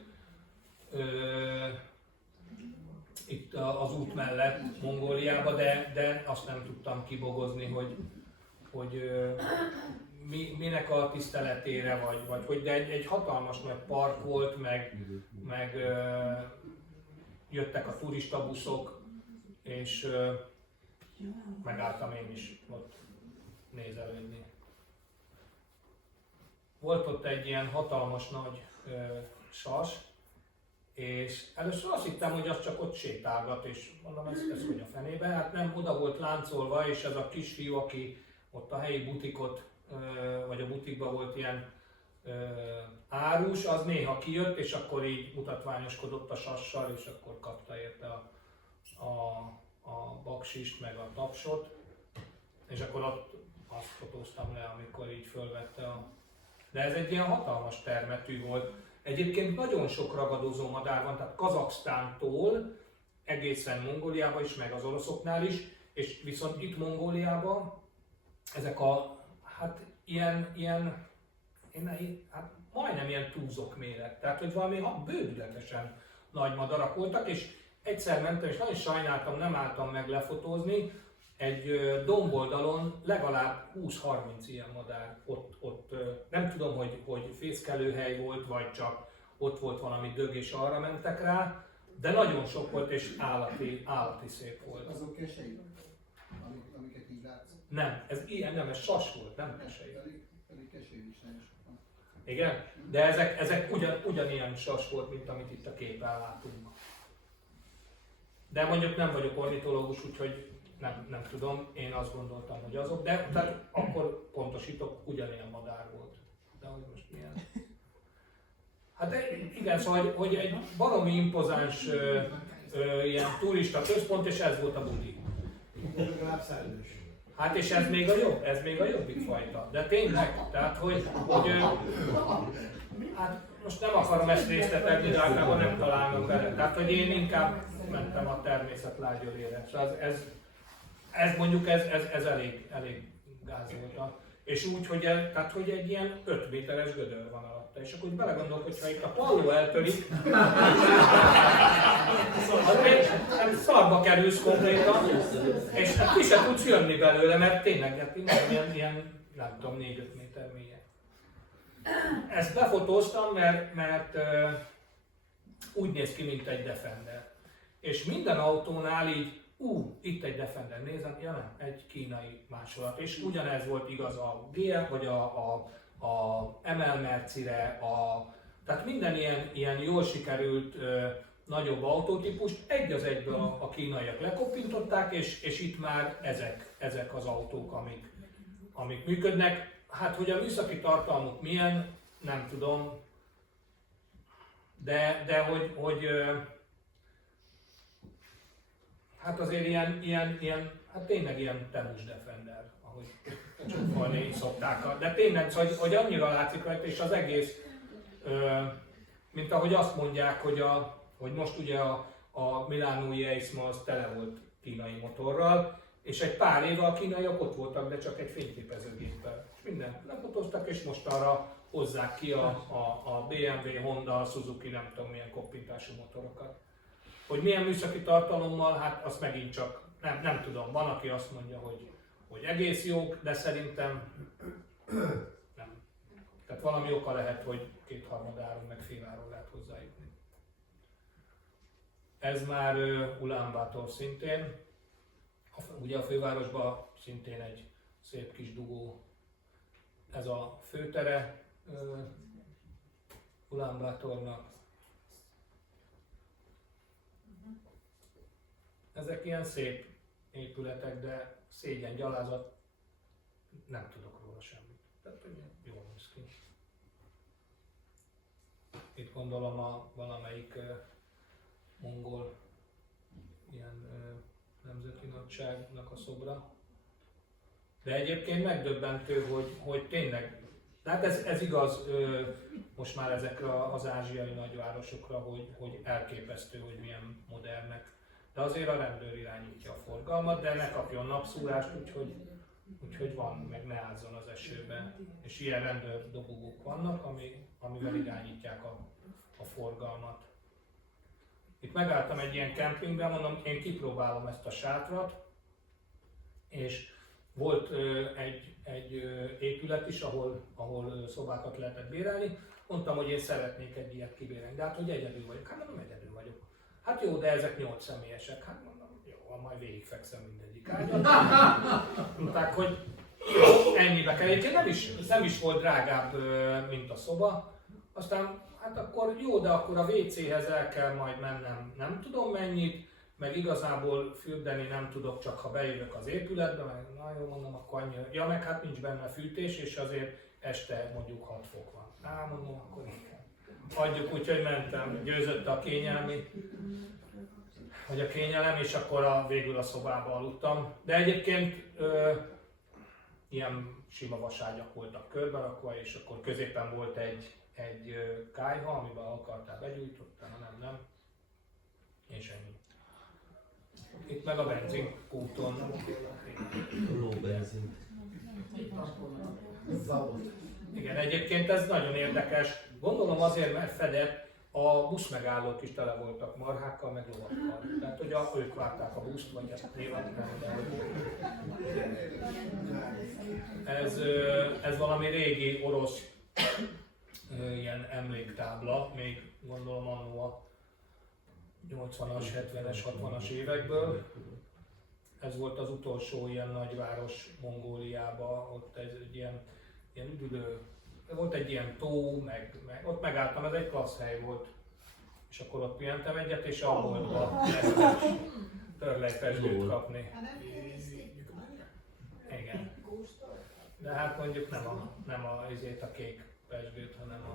itt az út mellett Mongóliában, de azt nem tudtam kibogozni, hogy minek a tiszteletére, vagy hogy de egy hatalmas nagy park volt, meg jöttek a turistabuszok, és megálltam én is ott nézelődni. Volt ott egy ilyen hatalmas nagy sas, és először azt hittem, hogy az csak ott sétálgat, és mondom, ez hogy a fenébe, hát nem, oda volt láncolva, és ez a kisfiú, aki ott a helyi butikot, vagy a butikban volt ilyen árus, az néha kijött, és akkor így mutatványoskodott a sassal, és akkor kapta érte a baksist, meg a tapsot, és akkor ott azt fotóztam le, amikor így fölvette De ez egy ilyen hatalmas termetű volt. Egyébként nagyon sok ragadozó madár van, tehát Kazaksztántól egészen Mongóliába is, meg az oroszoknál is, és viszont itt Mongóliában ezek hát majdnem ilyen túzok méret. Tehát, hogy valami bődületesen nagy madarak voltak, és egyszer mentem, és nagyon sajnáltam, nem álltam meg lefotózni, egy domboldalon legalább 20-30 ilyen madár ott nem tudom, hogy fészkelőhely volt, vagy csak ott volt valami dög és arra mentek rá, de nagyon sok volt és állati szép volt. Azok kesei, amiket így látsz. Nem, ez ilyen nem, ez sas volt, nem kesei. Pedig kesei is nagyon sokan. Igen, de ezek ugyanilyen sas volt, mint amit itt a képen látunk. De mondjuk nem vagyok ornitológus, úgyhogy nem tudom, én azt gondoltam, hogy azok, de tehát akkor pontosítok, ugyanilyen madár volt. De hogy most milyen? Hát igen, szóval, hogy egy baromi impozáns ilyen turista központ, és ez volt a budi. Legalább szállós. Hát és ez még a jobb, ez még a jobbik fajta. De tényleg, tehát hogy hát most nem akarom ezt részletezni, de általában nem találnom bele. Tehát hogy én inkább mentem a természet lágyörére. Szóval ez mondjuk ez elég gáz volt. És úgy, hogy egy ilyen 5 méteres gödör van alatta. És akkor úgy belegondolok, hogy ha itt a palló eltörik, az még szarba kerülsz konkrétan, és hát ki se tudsz jönni belőle, mert tényleg hát ilyen nem tudom, 4-5 méter mélyen. Ezt befotóztam, mert úgy néz ki, mint egy Defender. És minden autónál így, itt egy Defender, nézem, ja nem, egy kínai másolat. És ugyanez volt igaz a GL, vagy a ML Mercire, tehát minden ilyen jól sikerült nagyobb autótípust egy az egybe a kínaiak lekoppintották, és itt már ezek az autók, amik működnek. Hát, hogy a műszaki tartalmuk milyen, nem tudom, de hogy hát azért ilyen, hát tényleg ilyen tenus Defender, ahogy csúfolni így szokták. De tényleg, hogy annyira látszik rajta, és az egész, mint ahogy azt mondják, hogy most ugye a Milánói EISMA az tele volt kínai motorral, és egy pár éve a kínaiak ott voltak, de csak egy fényképezőgéppel. És mindent lefotóztak, és most arra hozzák ki a BMW, Honda, Suzuki, nem tudom milyen koppintású motorokat. Hogy milyen műszaki tartalommal, hát azt megint csak nem tudom. Van, aki azt mondja, hogy egész jók, de szerintem nem. Tehát valami oka lehet, hogy 2/3 áron, meg fél áron lehet hozzájutni. Ez már Ulánbátor szintén. Ugye a fővárosban szintén egy szép kis dugó. Ez a főtere Ulánbátornak. Ezek ilyen szép épületek, de szégyen, gyalázat, nem tudok róla semmit. Tehát jól néz ki. Itt gondolom a valamelyik mongol ilyen nemzeti nagyságnak a szobra. De egyébként megdöbbentő, hogy tényleg, tehát ez igaz most már ezekre az ázsiai nagyvárosokra, hogy elképesztő, hogy milyen modernek. De azért a rendőr irányítja a forgalmat, de ne kapjon napszúrást, úgyhogy van, meg ne ázzon az esőben. És ilyen rendőrdobogók vannak, amivel irányítják a forgalmat. Itt megálltam egy ilyen kempingben, mondom, én kipróbálom ezt a sátrat, és volt egy épület is, ahol szobákat lehetett bérelni. Mondtam, hogy én szeretnék egy ilyet kibérelni, de hát hogy egyedül vagyok. Hát mondom, egyedül vagyok. Hát jó, de ezek 8 személyesek. Hát mondom, jó, majd végigfekszem mindegyik ágyat. Mondták, hogy jó, ennyibe kell. Egyébként nem is volt drágább, mint a szoba. Aztán, hát akkor jó, de akkor a WC-hez el kell majd mennem, nem tudom mennyit, meg igazából fürdeni nem tudok, csak ha bejövök az épületbe, meg na jó, mondom, akkor annyi. Ja, meg hát nincs benne fűtés, és azért este mondjuk 6 fok van. Mondom, akkor inkább adjuk, úgyhogy mentem, győzött a kényelmi, vagy a kényelem, és akkor végül a szobába aludtam. De egyébként ilyen sima vaságyak voltak körberakva, és akkor középen volt egy kályha, amiben akartál begyújtottál, nem, és ennyi. Itt meg a benzinkúton. Lóbenzin. Igen, egyébként ez nagyon érdekes. Gondolom azért, mert fedett, a buszmegállók is tele voltak marhákkal, meg lovakkal. Tehát, hogy ők várták a buszt, vagy ezt nyilván ez valami régi orosz ilyen emléktábla, még gondolom annó a 80-as, 70-es, 60-as évekből. Ez volt az utolsó ilyen nagyváros Mongóliába, ott egy ilyen üdülő, volt egy ilyen tó, meg ott megálltam, ez egy klassz hely volt. És akkor ott pihentem egyet, és a boltba kezdtem törlejfesdőt kapni. Igen. De hát mondjuk nem a kék pesgőt, hanem a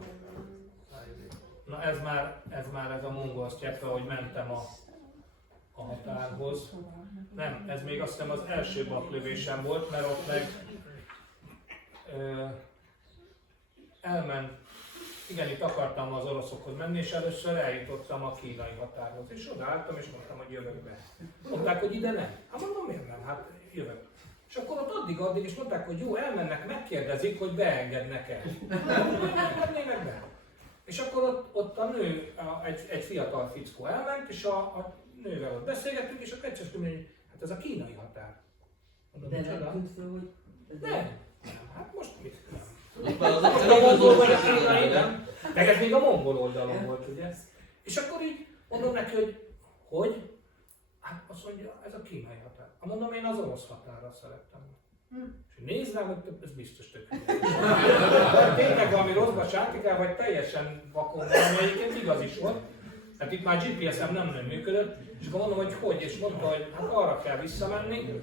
Na ez a mongol sztyepe, hogy mentem a határhoz. Nem, ez még azt hiszem az első baklövésem volt, mert ott meg elment, igen, itt akartam az oroszokhoz menni, és először eljutottam a kínai határhoz, és odaálltam, és mondtam, hogy jövök be. Mondták, hogy ide nem. Hát mondom, miért nem? Hát jövök. És akkor ott addig, és mondták, hogy jó, elmennek, megkérdezik, hogy beengednek-e. Nem engednének be. És akkor ott a nő, egy fiatal fickó elment, és a nővel ott beszélgettünk, és akkor egyszer mondja, hogy hát ez a kínai határ. Mondom, De micsoda? nem tűnt föl, hogy... Nem. Hát most mit? A mongol vagy a kínai, nem? Meg ez még a mongol oldalon volt, ugye? És akkor így mondom neki, hogy? Hát azt mondja, ez a kínai határ. Mondom, én az orosz határra szerettem. És nézd rám, hogy ez biztos tök. Tényleg valami rosszba sátikál, vagy teljesen vakon van, ami egyébként igaz is volt. Hát itt már GPS-em nem működött, és akkor mondom, hogy, és mondta, hogy hát arra kell visszamenni.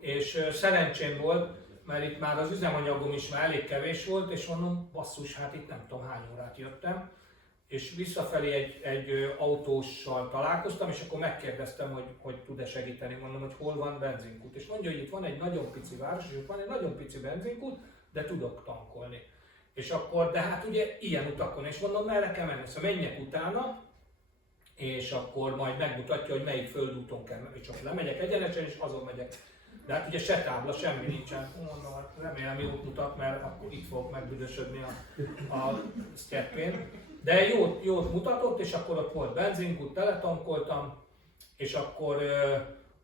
És szerencsém volt, mert itt már az üzemanyagom is már elég kevés volt, és mondom, basszus, hát itt nem tudom hány órát jöttem. És visszafelé egy autóssal találkoztam, és akkor megkérdeztem, hogy tud-e segíteni. Mondom, hogy hol van benzinkút. És mondja, hogy itt van egy nagyon pici város, és itt van egy nagyon pici benzinkút, de tudok tankolni. És akkor, de hát ugye ilyen utakon, és mondom, merre kell menni. Szóval menjek utána, és akkor majd megmutatja, hogy melyik földúton kell menni. Csak lemegyek egyenesen, és azon megyek. De hát ugye se tábla, semmi nincsen. Mondom, hát remélem jót mutat, mert akkor itt fogok megbüdösödni a sztyeppén. De jót mutatott, és akkor ott volt benzinkút, teletankoltam, és akkor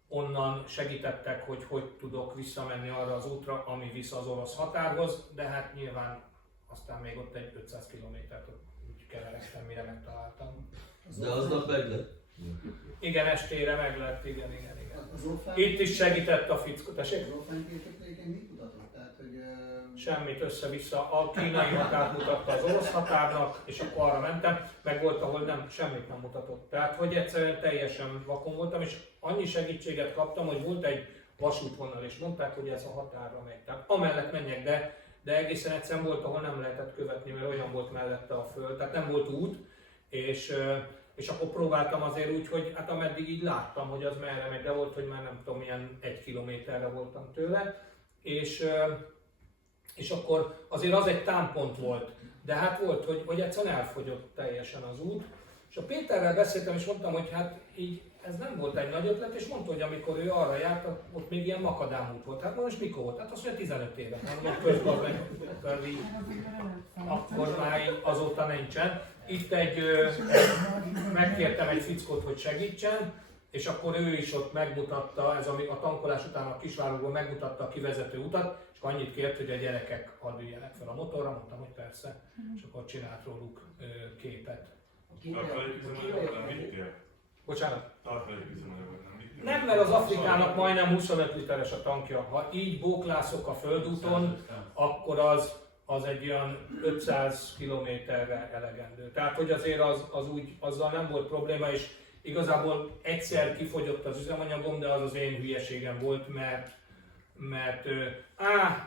onnan segítettek, hogy tudok visszamenni arra az útra, ami visz az orosz határhoz, de hát nyilván aztán még ott egy 500 kilométert úgy keveredtem, mire megtaláltam. De aznap meg lett. Igen, estére meg lett, igen. Az offline- Itt is segített a fickó, tessék? Az offline képeknél mit mutatott? Tehát, hogy Semmit össze-vissza, a kínai határt mutatta az orosz határnak, és akkor arra mentem, meg volt, ahol semmit nem mutatott. Tehát, hogy egyszerűen teljesen vakon voltam, és annyi segítséget kaptam, hogy volt egy vasútvonal, és mondták, hogy ez a határra megy. Tehát amellett menjek, de egészen egyszerűen volt, ahol nem lehetett követni, mert olyan volt mellette a föld, tehát nem volt út, és akkor próbáltam azért úgy, hogy hát ameddig így láttam, hogy az merre megy, de volt, hogy már nem tudom, ilyen 1 kilométerre voltam tőle, és akkor azért az egy támpont volt, de hát volt, hogy egyszerűen elfogyott teljesen az út. És a Péterrel beszéltem, és mondtam, hogy hát így ez nem volt egy nagy ötlet, és mondta, hogy amikor ő arra járt, ott még ilyen makadám út volt. Hát most mikor volt? Hát azt mondja 15 éve. Mondom, hogy közben meg akkor már azóta nincsen. Itt megkértem egy fickót, hogy segítsen, és akkor ő is ott megmutatta, ez a tankolás után a kisvárosból megmutatta a kivezető utat, és annyit kért, hogy a gyerekek hadd üljenek fel a motorra, mondtam, hogy persze, és akkor csinált róluk képet. Tartaléküzemanyagot nem vittél? Bocsánat? Tartaléküzemanyagot nem vittél? Nem, mert az Afrikának majdnem 25 literes a tankja. Ha így bóklászok a földúton, akkor az egy olyan 500 kilométerre elegendő. Tehát, hogy azért az úgy, azzal nem volt probléma, és igazából egyszer kifogyott az üzemanyagom, de az én hülyeségem volt, mert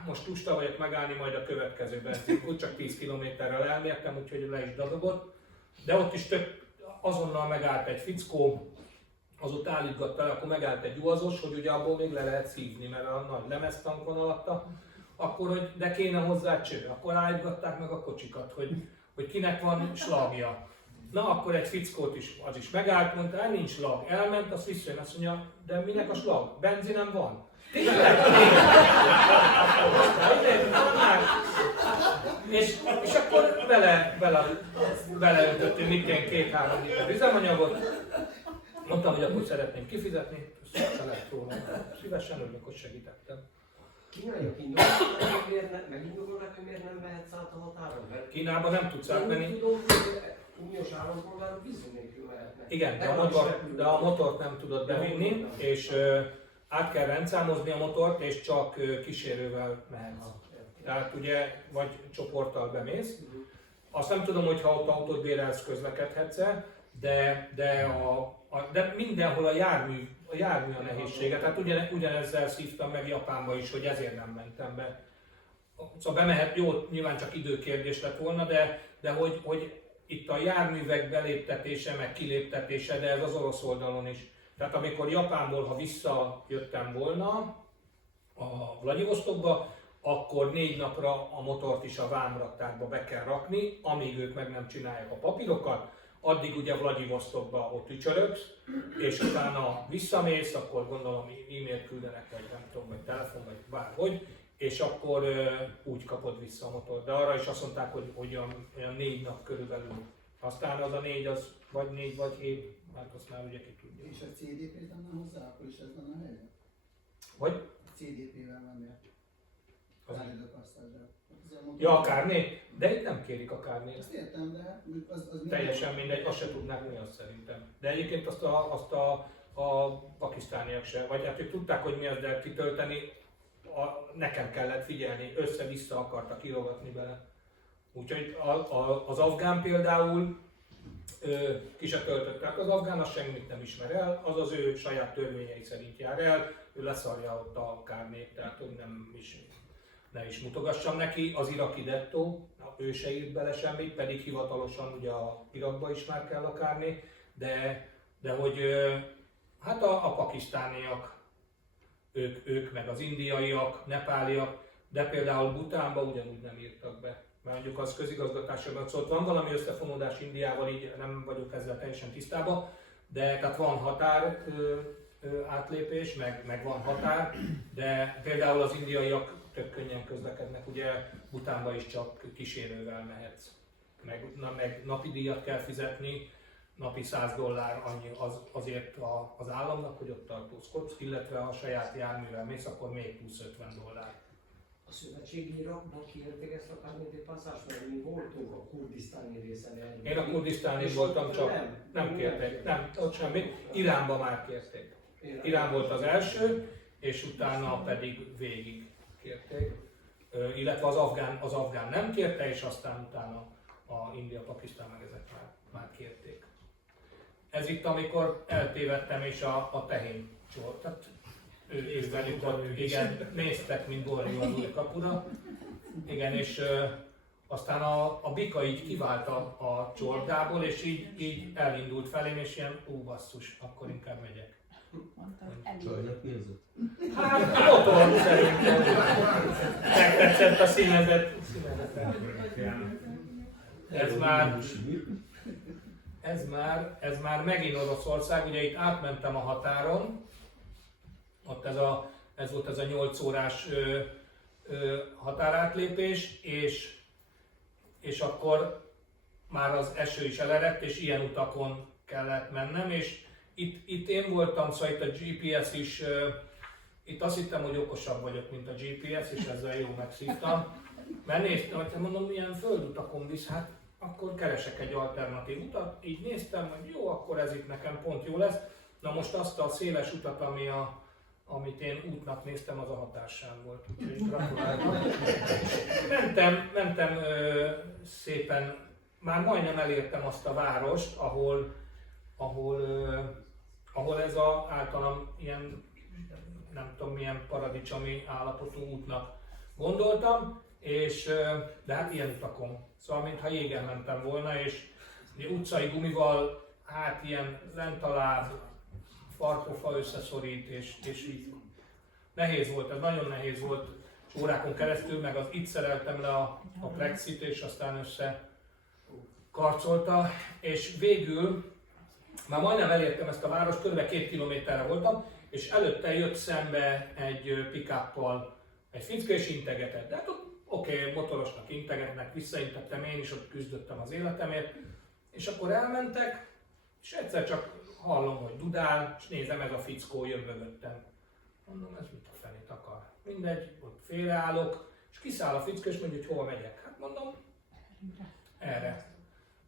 most lusta vagyok megállni majd a következő benzinkút, csak 10 kilométerrel elmértem, úgyhogy le is dadogott. De ott is azonnal megállt egy fickó, az ott állítgatta le, akkor megállt egy uazos, hogy ugye abból még le lehet szívni, mert a nagy lemeztank van alatta, akkor, hogy de kéne hozzá cső, akkor állítgatták meg a kocsikat, hogy kinek van slagja. Na akkor egy fickót is, az is megállt, mondta, nincs slag, elment, azt visszajön, azt mondja, de minek a slag? Benzinem van. Tényleg? És akkor beleöntöttünk mindjárt 2-3 liter üzemanyagot. Mondtam, hogy akkor szeretném kifizetni, ezt lehet róla. Szívesen örülök, hogy segítettem. Kínaiak indokolnak, megindokolnak, hogy miért nem mehetsz át a határon? Mert Kínában nem tudsz én átmenni. úgy tudom, hogy uniós állampolgárok vízum nélkül mehetnek. Igen, de a motort nem tudod bevinni, és át kell rendszámozni a motort, és csak kísérővel mehetsz. Tehát ugye, vagy csoporttal bemész. Azt nem tudom, hogy ha ott autót bérelsz, közlekedhetsz-e, de mindenhol a jármű a nehézsége. Tehát ugyanezzel szívtam meg Japánba is, hogy ezért nem mentem be. Szóval bemehet, jó, nyilván csak időkérdés lett volna, de hogy itt a járművek beléptetése, meg kiléptetése, de ez az orosz oldalon is. Tehát amikor Japánból, ha visszajöttem volna a Vladivostokba, akkor 4 napra a motort is a vámraktárba be kell rakni, amíg ők meg nem csinálják a papírokat, addig ugye Vladivostokba ott ücsörögsz, és utána visszamész, akkor gondolom e-mailt küldenek, vagy nem tudom, vagy telefon, vagy bárhogy, és akkor úgy kapod vissza a motort. De arra is azt mondták, hogy olyan 4 nap körülbelül. Aztán az a 4, az vagy 4 vagy 7, hát azt már ugye ki tudja. És a CDP-t lenne hozzá, akkor is ez lenne a helye? Vagy? CDP-vel mennél. Az- Állítópasszázsal. Ja, a kárné? De itt nem kérik a kárnét. Azt értem, de az Teljesen mindegy, azt se tudnák mi az szerintem. De egyébként azt a pakisztániak se, vagy hát ők tudták, hogy mi az, de kitölteni nekem kellett figyelni, össze-vissza akartak írogatni bele. Úgyhogy az afgán például ki se töltöttek. Az afgán az semmit nem ismer el, az az ő saját törvényei szerint jár el, ő leszarja ott a kárnét, tehát hogy ne is mutogassam neki. Az iraki dettó, ő se írt bele semmit, pedig hivatalosan ugye a Irakba is már kell a kárné, de hogy hát a pakisztániak, ők meg az indiaiak, nepáliak, de például Bhutánba ugyanúgy nem írtak be. Mert mondjuk az közigazgatásban szólt, van valami összefonódás Indiával, így nem vagyok ezzel teljesen tisztában, de tehát van határ átlépés, meg van határ, de például az indiaiak tök könnyen közlekednek, ugye Bhutánba is csak kísérővel mehetsz. Meg napi díjat kell fizetni, napi $100 annyi azért az államnak, hogy ott tartózkodsz, illetve ha a saját járművel mész, akkor még plusz $50. A szövetségi Irakban kiérték ezt a kárnéti passzást, mert mi voltunk a kurdisztáni részen. Én a kurdisztáni voltam, csak nem kérték, nem, ott semmit. Iránba már kérték. Irán volt az első, és utána pedig végig kérték. Illetve az afgán nem kérte, és aztán utána a India, Pakisztán meg ezek már kérték. Ez itt, amikor eltévedtem, és a tehén csort. Tehát ő velük ott, igen, néztek, mint borjú az új kapura. Igen, és aztán a bika így kivált a csordából, és így elindult felém, és ilyen, basszus, akkor inkább megyek. Csajnak nézett? Hát, motor szerintem. Megtetszett a színezet. Ez már megint Oroszország, ugye itt átmentem a határon, ott ez volt ez a 8 órás határátlépés, és akkor már az eső is elerett, és ilyen utakon kellett mennem, és itt én voltam, szóval itt a GPS is, itt azt hittem, hogy okosabb vagyok, mint a GPS, és ezzel jó megszívtam. Mert néztem, hogy mondom, milyen földutakon visz, hát akkor keresek egy alternatív utat, így néztem, hogy jó, akkor ez itt nekem pont jó lesz. Na most azt a széles utat, amit én útnak néztem, az a hatássám volt, úgyhogy gratulálok. Mentem szépen, már majdnem elértem azt a várost, ahol ez a általam ilyen, nem tudom milyen paradicsomi állapotú útnak gondoltam, de hát ilyen utakon. Szóval mintha jégen mentem volna, és utcai gumival, hát ilyen lent a láb, farkófa összeszorít, és így nehéz volt, ez nagyon nehéz volt órákon keresztül, meg itt szereltem le a plexit, és aztán össze karcolta, és végül már majdnem elértem ezt a várost, kb. 2 kilométerre voltam, és előtte jött szembe egy pick-uppal egy fickó, és integetett. De hát ott oké, motorosnak integetnek, visszaintettem én is, ott küzdöttem az életemért, és akkor elmentek, és egyszer csak hallom, hogy dudál, és nézem, ez a fickó jön mögöttem. Mondom, ez mit a fenét akar? Mindegy, ott félreállok, és kiszáll a fickó, és mondja, hogy hova megyek. Hát mondom, erre.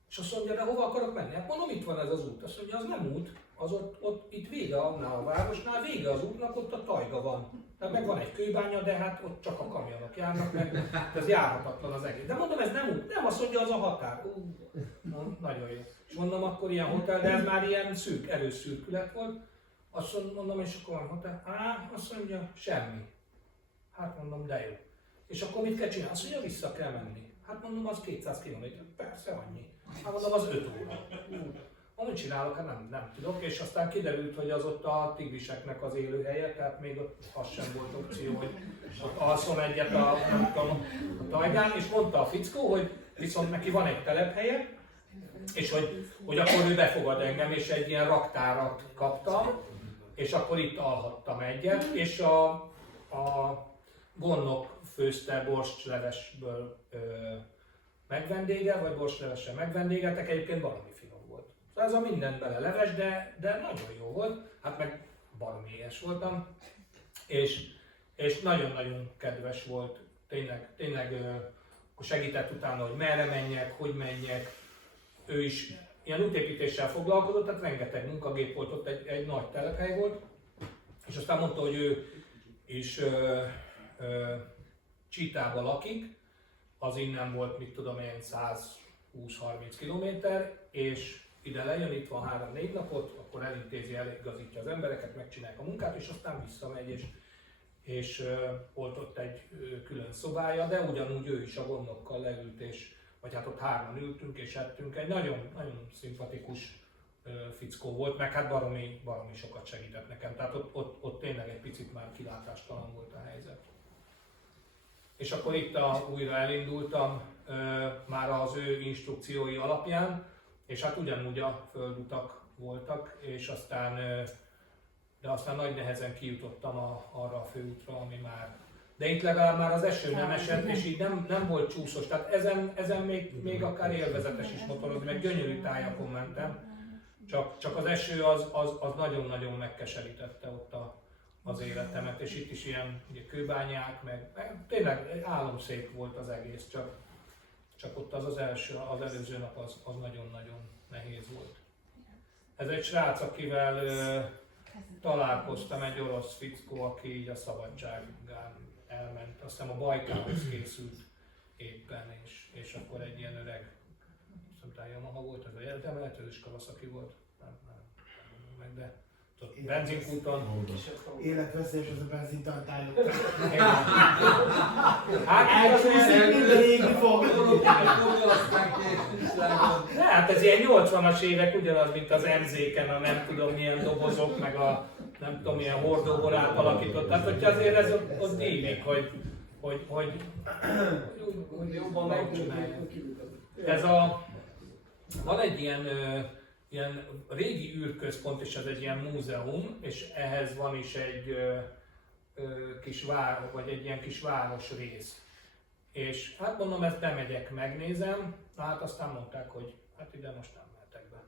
És azt mondja, de hova akarok menni? Hát mondom, itt van ez az út. Azt mondja, az nem út, az ott itt vége annál a városnál, vége az útnak, ott a tajga van. Tehát meg van egy kőbánya, de hát ott csak a kamionok járnak meg, ez járhatatlan az egész. De mondom, ez nem út, nem, azt mondja, az a határ. Nagyon jó. És mondom, akkor ilyen hotel, de ez már ilyen szűk, előszürkület volt. Azt mondom, és akkor van hotel. Azt mondja, semmi. Hát mondom, de jó. És akkor mit kell csinálni? Azt mondja, vissza kell menni. Hát mondom, az 200 km. Persze annyi. Hát mondom, az 5 óra. Amit csinálok, hát nem tudok, és aztán kiderült, hogy az ott a tigriseknek az élőhelye, tehát még ott az sem volt opció, hogy ott alszom egyet a tajgán, és mondta a fickó, hogy viszont neki van egy telephelye, és hogy akkor ő befogad engem, és egy ilyen raktárat kaptam, és akkor itt alhattam egyet, és a gondnok főzte borstlevesből megvendége, vagy borstlevessel megvendégeltek, egyébként valami finom volt. Szóval ez a minden bele leves, de nagyon jó volt, hát meg baromi éhes voltam, és nagyon-nagyon kedves volt, tényleg akkor segített utána, hogy merre menjek, hogy menjek. Ő is ilyen útépítéssel foglalkozott, tehát rengeteg munkagép volt, ott egy nagy telephely volt, és aztán mondta, hogy ő is Csítába lakik, az innen volt, mit tudom én, 120-30 kilométer, és ide lejön, itt van 3-4 napot, akkor elintézi, eligazítja az embereket, megcsinálják a munkát, és aztán visszamegy, és volt ott egy külön szobája, de ugyanúgy ő is a gondokkal leült, vagy hát ott 3-an ültünk és ettünk. Egy nagyon, nagyon szimpatikus fickó volt, meg hát baromi sokat segített nekem, tehát ott tényleg egy picit már kilátástalan volt a helyzet. És akkor itt újra elindultam már az ő instrukciói alapján, és hát ugyanúgy a földutak voltak, és de aztán nagy nehezen kijutottam arra a főútra, ami már... De itt legalább már az eső nem esett, és így nem volt csúszós, tehát ezen még akár élvezetes is motorozni, meg gyönyörű tájakon mentem, csak az eső az nagyon-nagyon megkeserítette ott az életemet, és itt is ilyen ugye, kőbányák, meg tényleg álomszék volt az egész, csak ott az előző nap az nagyon-nagyon nehéz volt. Ez egy srác, akivel találkoztam, egy orosz fickó, aki így a szabadságán elment, azt hiszem a Bajkálhoz készült éppen, és akkor egy ilyen öreg, azt Yamaha volt, ez a lehet, ez is Kawasaki volt, nem meg, de ott benzinkúton. Életveszélyes az a benzintartályok. Hát hát ez ilyen 80-as évek ugyanaz, mint az MZ-ken, a nem tudom milyen dobozok, meg a nem tudom milyen hordóból átalakított. Tehát hogyha azért ez ott élik, hogy jobban megcsinálják. Van egy ilyen régi űrközpont, és ez egy ilyen múzeum, és ehhez van is egy egy ilyen kis város rész. És hát mondom, ezt bemegyek, megnézem, hát aztán mondták, hogy hát ide most nem mehetek be.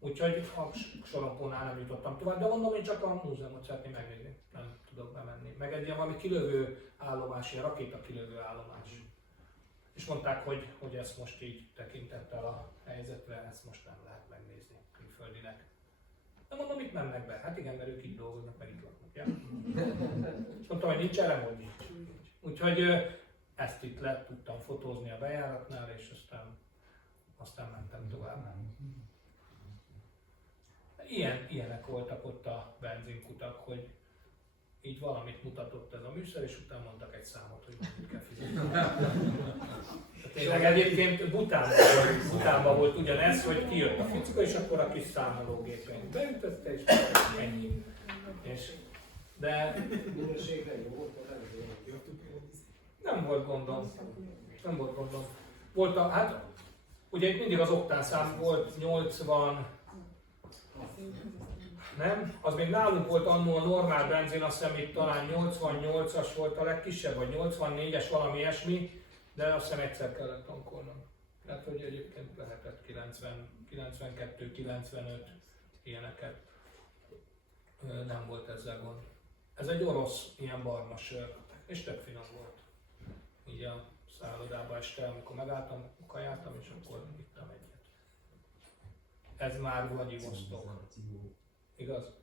Úgyhogy a sorompónál nem jutottam tovább, de mondom, én csak a múzeumot szeretném megnézni, nem tudok bemenni. Meg egy ilyen valami kilövő állomás, ilyen rakéta kilövő állomás. És mondták, hogy ezt most így tekintettel a helyzetre, ezt most nem lehet megnézni külföldinek. De mondom, itt mennek be. Hát igen, mert ők itt dolgoznak, meg itt laknak. Ja? És mondtam, hogy nincs erre, hogy nincs. Úgyhogy ezt itt le tudtam fotózni a bejáratnál, és aztán mentem tovább. Ilyenek voltak ott a benzinkutak, hogy így valamit mutatott ez a műszer, és utána mondtak egy számot, hogy mit kell fizetni. Tényleg egyébként Butánban volt ugyanez, hogy kijött a fickó, és akkor a kis számológépen beütötte, és ennyi. De nem volt gondom. Volt hát ugye itt mindig az oktánszám volt 80, nem? Az még nálunk volt annó a normál benzin, azt hiszem itt talán 88-as volt a legkisebb, vagy 84-es, valami ilyesmi, de azt hiszem egyszer kellett tankolnom. Tehát, hogy egyébként lehetett 92, 95 ilyeneket. Nem volt ezzel gond. Ez egy orosz ilyen barna sör, és tök finom volt. Így a szállodába este, amikor megálltam, kajáltam, és akkor ittam egyet. Ez már Vladivostok. Igaz?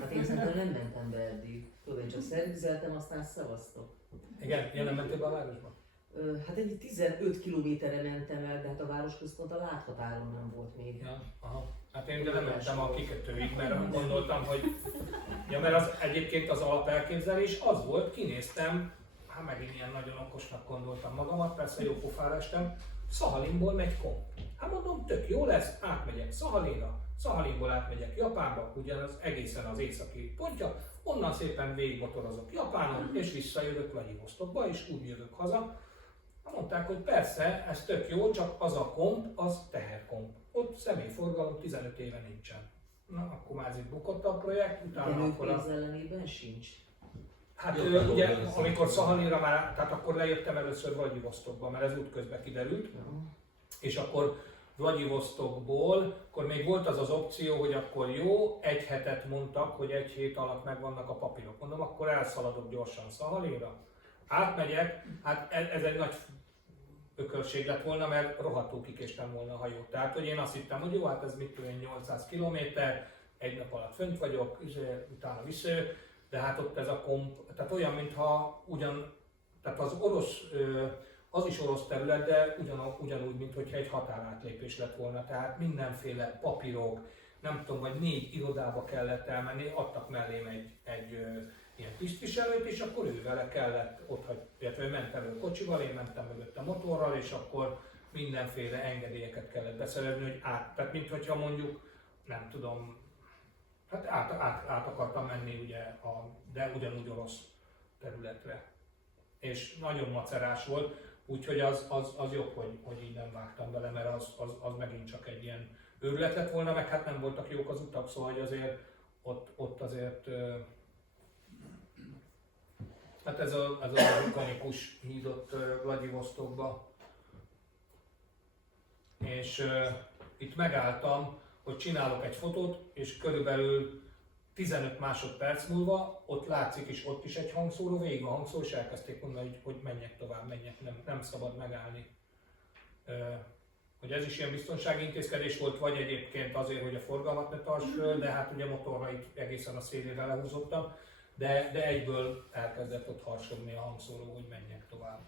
Hát én szerintem nem mentem be eddig. Tudod, én csak szervizeltem, aztán szavaztok. Igen, ilyen nem mentél be a városba? Hát egy 15 kilométerre mentem el, de hát a városközpont a láthatáron nem volt még. Ja, aha. Hát én nem mentem a kikötőig, mert gondoltam, hogy... Ja, mert az, egyébként az alapelképzelés az volt, kinéztem, hát megint ilyen nagyon okosnak gondoltam magamat, persze jó pofára estem, Szahalinból megy komp. Hát mondom, tök jó lesz, átmegyek Szahalinra, Szahalinból átmegyek Japánba, ugyanaz egészen az északi pontja, onnan szépen végigmotorozok Japánon, és visszajövök Vladivostokba, és úgy jövök haza. Mondták, hogy persze, ez tök jó, csak az a komp, az teherkomp. Ott személyforgalom 15 éve nincsen. Na, akkor már itt bukott a projekt, De utána akkor nőpénz ellenében sincs. Hát Jó, ugye, jó, amikor Szahalinra már, tehát akkor lejöttem először Vladivostokba, mert ez útközben kiderült, és akkor Vladivostokból, akkor még volt az az opció, hogy akkor jó, egy hetet mondtak, hogy egy hét alatt megvannak a papírok. Mondom, akkor elszaladok gyorsan Szahalinra, átmegyek, hát ez egy nagy ökörség lett volna, mert rohadtul kikéstem volna a hajót. Tehát, hogy én azt hittem, hogy jó, hát ez mit tudom én, 800 km, egy nap alatt fönt vagyok, utána visszajövök, de hát ott ez a komp, tehát olyan, mintha tehát az orosz, az is orosz terület, de ugyanúgy, mint hogyha egy határátlépés lett volna. Tehát mindenféle papírok, nem tudom, vagy 4 irodába kellett elmenni, adtak mellém egy ilyen tisztviselőt, és akkor ő vele kellett illetve ő ment elő kocsival, én mentem mögötte motorral, és akkor mindenféle engedélyeket kellett beszerezni, hogy tehát mint hogyha mondjuk, nem tudom, hát át akartam menni ugye, de ugyanúgy orosz területre. És nagyon macerás volt, úgyhogy az jobb, hogy így nem vágtam bele, mert az megint csak egy ilyen őrület lett volna, meg hát nem voltak jók az utak, szóval hogy azért ott azért hát ez a vulkanikus híd ott Vladivostokba. És itt megálltam, hogy csinálok egy fotót, és körülbelül 15 másodperc múlva ott látszik, és ott is egy hangszóró, végig a hangszóró, és elkezdték mondani, hogy menjek tovább, nem szabad megállni. Hogy ez is ilyen biztonsági intézkedés volt, vagy egyébként azért, hogy a forgalmat ne tarts föl, de hát ugye motorra itt egészen a szélére lehúzottam, de egyből elkezdett ott harsogni a hangszóró, hogy menjek tovább.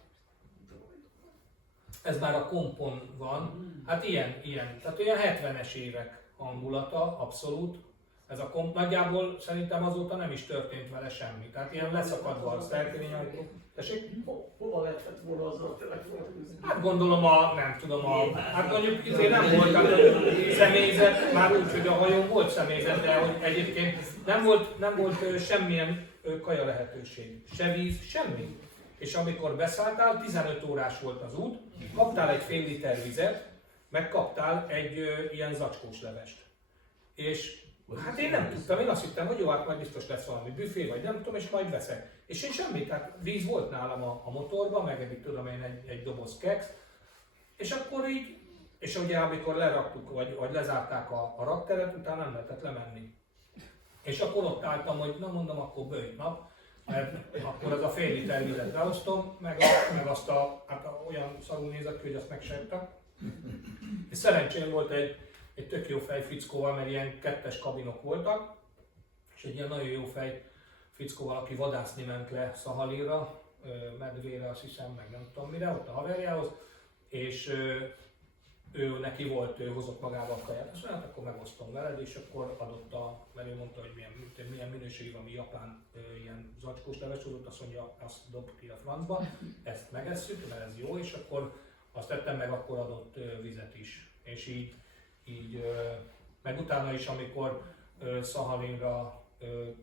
Ez már a kompon van, hát ilyen, tehát olyan 70-es évek hangulata, abszolút. Ez a komp nagyjából szerintem azóta nem is történt vele semmi, tehát ilyen leszakadva a szerkelény ajtó. Tessék? Hova lehetett volna azzal a telefont húzni? Hát gondolom hát mondjuk azért nem volt személyzet, már úgy, hogy a hajón volt személyzet, de hogy egyébként nem volt semmilyen kaja lehetőség, se víz, semmi. És amikor beszálltál, 15 órás volt az út, kaptál egy fél liter vizet, meg kaptál egy ilyen zacskós levest. És hát én nem tudtam, én azt hittem, hogy jó, hát majd biztos lesz valami büfé, vagy nem tudom, és majd veszek. És én semmit, tehát víz volt nálam a motorban, meg egy, tudom én, egy doboz keksz, és akkor így, és ugye amikor leraktuk, vagy lezárták a rakteret, utána nem lehetett lemenni. És akkor ott álltam, hogy na mondom, akkor bőjt nap, mert akkor ez a fél liter vizet behoztam, meg azt olyan szarul nézett ki, hogy azt megsejttem. És szerencsém volt egy tök jó fej fickóval, mert ilyen kettes kabinok voltak, és egy ilyen nagyon jó fej fickóval, aki vadászni ment le Szahalinra, medvére, azt hiszem, meg nem tudom mire, ott a haverjához, és neki volt, ő hozott magával a kaját, azt mondja, hát akkor megosztom veled, és akkor adott mert ő mondta, hogy milyen minőségű, ami japán ilyen zacskós leves hozott, azt mondja, azt dob ki a francba, ezt megesszük, mert ez jó, és akkor azt tettem meg, akkor adott vizet is. És így meg utána is, amikor Szahalinra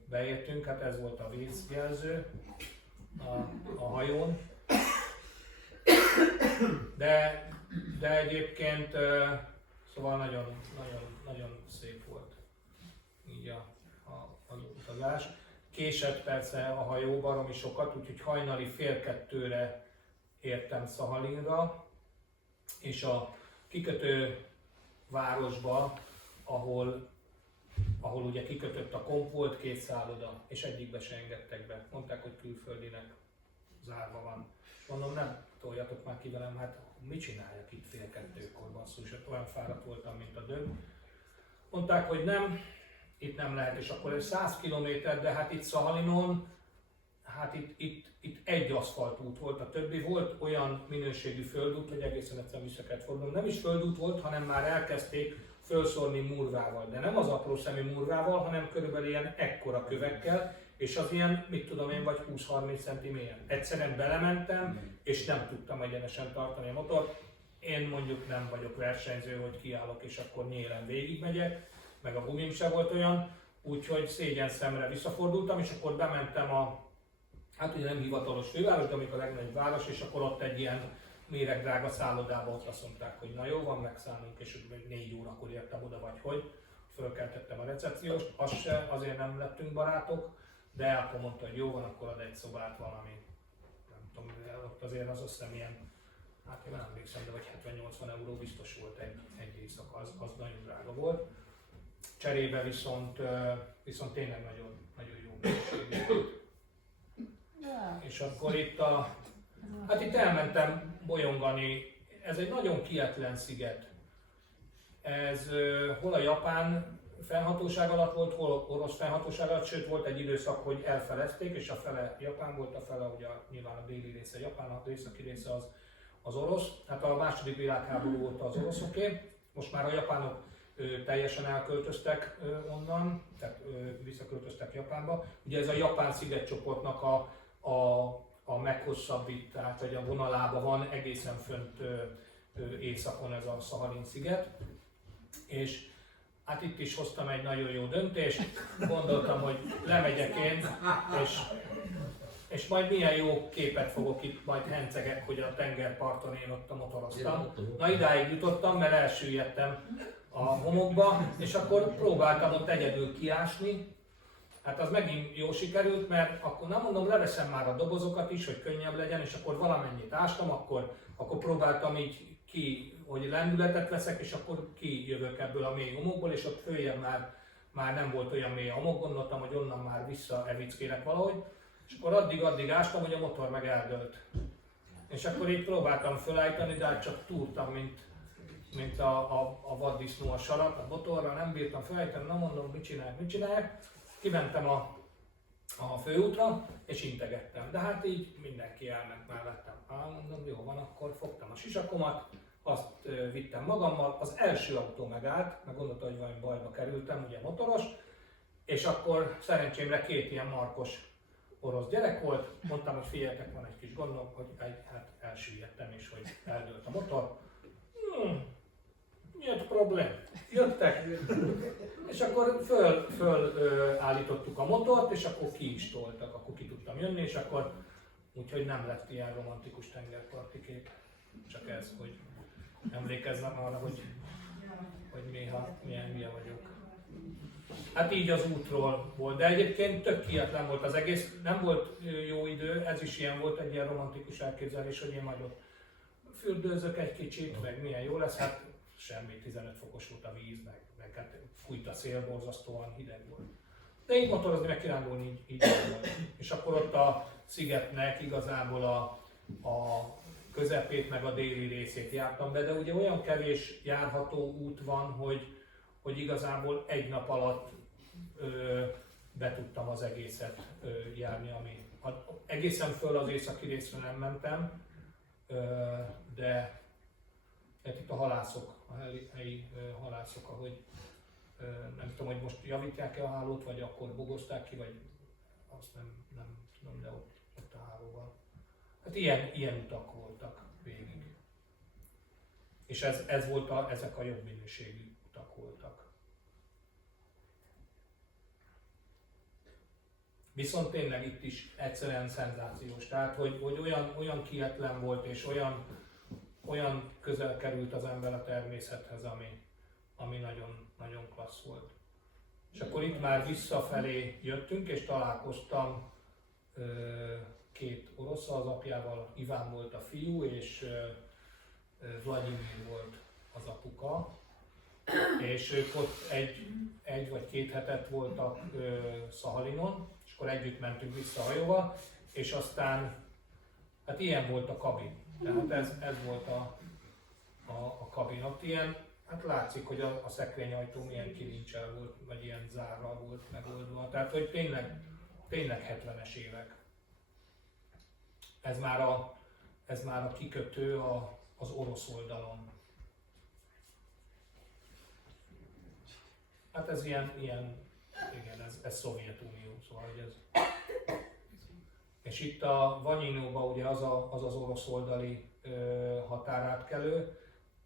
beértünk, hát ez volt a vízjelző a hajón. De egyébként szóval nagyon szép volt így az utazás. Késett persze a hajó baromi sokat, úgyhogy hajnali 1:30-re értem Szahalinra, és a kikötő városba, ahol ahol ugye kikötött a komp, volt 2 szálloda, és egyikbe se engedtek be. Mondták, hogy külföldinek zárva van. Mondom, nem toljatok már ki velem, hát mit csináljak itt fél 2-kor basszus, és olyan fáradt voltam, mint a dög. Mondták, hogy nem, itt nem lehet, és akkor 100 km, de hát itt Szahalinon, hát itt egy aszfaltút volt, a többi volt olyan minőségű földút, hogy egészen egyszerűen vissza kellett fordulnom. Nem is földút volt, hanem már elkezdték fölszórni murvával, de nem az apró szemű murvával, hanem körülbelül ilyen ekkora kövekkel, és az ilyen, mit tudom én, vagy 20-30 cm mélyen. Egyszerűen belementem, és nem tudtam egyenesen tartani a motort. Én mondjuk nem vagyok versenyző, hogy kiállok, és akkor nyílen végigmegyek, meg a gumim se volt olyan, úgyhogy szégyen szemre visszafordultam, és akkor bementem hát ugye nem hivatalos főváros, de amikor a legnagyobb város, és akkor ott egy ilyen méregdrága szállodába ott azt mondták, hogy na jó, van, megszállunk, és 4 órakor értem oda, vagy hogy, fölkeltettem a recepcióst, azért nem lettünk barátok, de akkor mondta, hogy jó van, akkor ad egy szobát valami, nem tudom, ott azért az azt hiszem ilyen, hát én nem emlékszem, de vagy 70-80 euró biztos volt egy éjszaka, az nagyon drága volt. Cserébe viszont tényleg nagyon, nagyon jó minőségű. És akkor itt elmentem bolyongani, ez egy nagyon kietlen sziget. Ez hol a japán fennhatóság alatt volt, hol orosz fennhatóság alatt, sőt volt egy időszak, hogy elfelezték, és a fele japán volt, a fele ugye nyilván a déli része japán, a északi része az orosz. Hát a második világháború volt az oroszoké, most már a japánok teljesen elköltöztek onnan, tehát visszaköltöztek Japánba. Ugye ez a japán szigetcsoportnak a meghosszabbítása, vagy a vonalában van egészen fönt északon ez a Szahalin sziget. És hát itt is hoztam egy nagyon jó döntést, gondoltam, hogy lemegyek én, és majd milyen jó képet fogok itt, majd hencegek, hogy a tengerparton én ott motoroztam. Na idáig jutottam, mert elsüllyedtem a homokba, és akkor próbáltam ott egyedül kiásni. Hát az megint jó sikerült, mert akkor nem mondom, leveszem már a dobozokat is, hogy könnyebb legyen, és akkor valamennyit ástam, akkor próbáltam így ki, hogy lendületet veszek, és akkor kijövök ebből a mély homokból, és ott följebb már nem volt olyan mély a homok, gondoltam, hogy onnan már vissza evickélek valahogy, és akkor addig ástam, hogy a motor meg eldőlt. És akkor így próbáltam fölállítani, de hát csak túrtam, mint a vaddisznó a sarat, a motorra, nem bírtam felállítani, nem mondom, mit csinálják. Kimentem a főútra, és integettem. De hát így mindenki elment mellettem. Mondom, jó van, akkor fogtam a sisakomat, azt vittem magammal. Az első autó megállt, meg gondolta, hogy valami bajba kerültem, ugye motoros, és akkor szerencsémre 2 ilyen markos orosz gyerek volt. Mondtam, hogy figyeljetek, van egy kis gondom, hogy hát elsüllyedtem, és hogy eldőlt a motor. Mi a problém? Jöttek, és akkor fölállítottuk a motort, és akkor ki is toltak, akkor ki tudtam jönni, és akkor úgyhogy nem lett ilyen romantikus tengerparti kép. Csak ez, hogy emlékezzem arra, hogy néha milyen hülye vagyok. Hát így az útról volt, de egyébként tök hihetlen volt az egész, nem volt jó idő, ez is ilyen volt, egy ilyen romantikus elképzelés, hogy én majd ott fürdőzök egy kicsit, meg milyen jó lesz, hát semmi, 15 fokos volt a víz, meg hát fújt a szél, borzasztóan hideg volt. De így motorozni, meg kirándulni így volt. És akkor ott a szigetnek igazából a közepét, meg a déli részét jártam be, de ugye olyan kevés járható út van, hogy igazából egy nap alatt be tudtam az egészet járni, egészen föl az északi részre nem mentem, de hát itt a halászok, a helyi halászok, ahogy nem tudom, hogy most javítják-e a hálót, vagy akkor bogozták ki, vagy azt nem tudom, de ott a hálóval. Hát ilyen utak voltak végig. És ezek a jobb minőségű utak voltak. Viszont tényleg itt is egyszerűen szenzációs, tehát hogy olyan kietlen volt, és olyan közel került az ember a természethez, ami nagyon, nagyon klassz volt. És akkor itt már visszafelé jöttünk, és találkoztam 2 orosszal, az apjával, Iván volt a fiú, és Vladimir volt az apuka. és ők ott egy vagy 2 hetet voltak Szahalinon, és akkor együtt mentünk vissza a hajóval, és aztán hát ilyen volt a kabin. Tehát ez volt a kabin. Ott ilyen, hát látszik, hogy a szekrényajtó milyen kilincsel volt, vagy ilyen zárral volt megoldva. Tehát, hogy tényleg 70-es évek. Ez már a kikötő az orosz oldalon. Hát ez ilyen igen, ez Szovjetunió, szóval hogy ez. És itt a Vanyinóban ugye az orosz oldali határátkelő,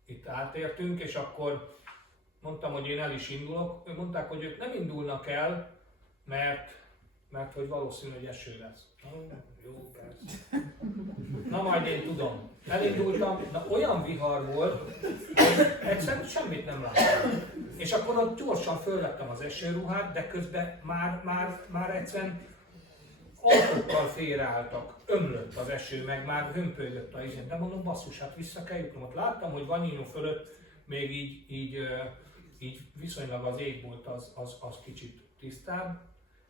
itt átértünk, és akkor mondtam, hogy én el is indulok. Mondták, hogy ők nem indulnak el, mert hogy valószínű, hogy eső lesz. Jó, persze. Na majd én tudom. Elindultam, de olyan vihar volt, hogy egyszerűen semmit nem láttam. És akkor ott gyorsan fölvettem az esőruhát, de közben már egyszerűen autókkal félreálltak, ömlött az eső, meg már hömpölygött a izén. De mondom, basszus, hát vissza kell jutnom. Ott láttam, hogy Vanyino fölött még így viszonylag az égbolt az kicsit tisztább.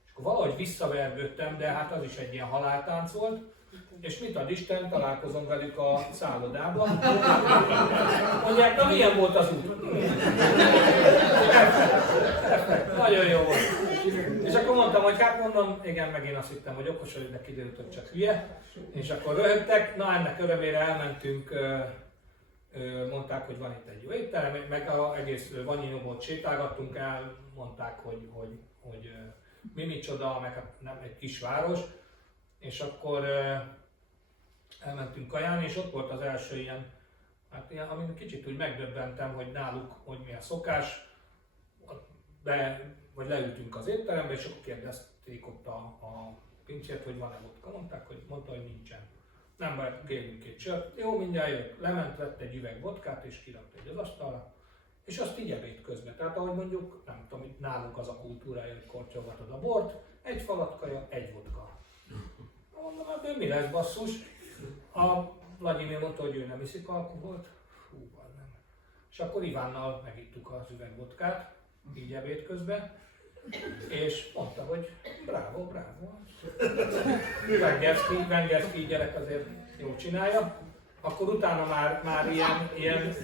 És akkor valahogy visszavergődtem, de hát az is egy ilyen haláltánc volt. És mit ad Isten, találkozom velük a szállodában. Mondják, na milyen volt az út? Nagyon jó volt. És akkor mondtam, hogy hát mondom, igen, meg én azt hittem, hogy okos vagyok, de kiderült, hogy csak hülye. És akkor röhögtek, na ennek örömére elmentünk, mondták, hogy van itt egy jó étterem, meg az egész Vanyinóból sétálgattunk el, mondták, hogy mi micsoda, meg hát nem egy kisváros. És akkor elmentünk kajálni, és ott volt az első ilyen, hát ilyen, amin kicsit úgy megdöbbentem, hogy náluk, hogy mi a szokás, vagy leültünk az étterembe, és akkor kérdezték ott a pincsért, hogy van-e vodka. Mondta, hogy nincsen. Nem baj, kérjünk 2 sört. Jó, mindjárt jött. Lement, vett egy üveg vodkát, és kirakta egy az asztalra. És azt így ebéd közben. Tehát ahogy mondjuk, nem tudom, itt nálunk az a kultúrája, hogy kortyogatod a bort, egy falat kaja, egy vodka. Mondom, hát mi lesz basszus? A Vladimir mondta, hogy ő nem iszik alkoholt. Fú, nem. És akkor Ivánnal megittuk az üvegvodkát, így ebéd közben. És mondta, hogy bravo, bravo. Vengerszki gyerek azért jól csinálja. Akkor utána már ilyen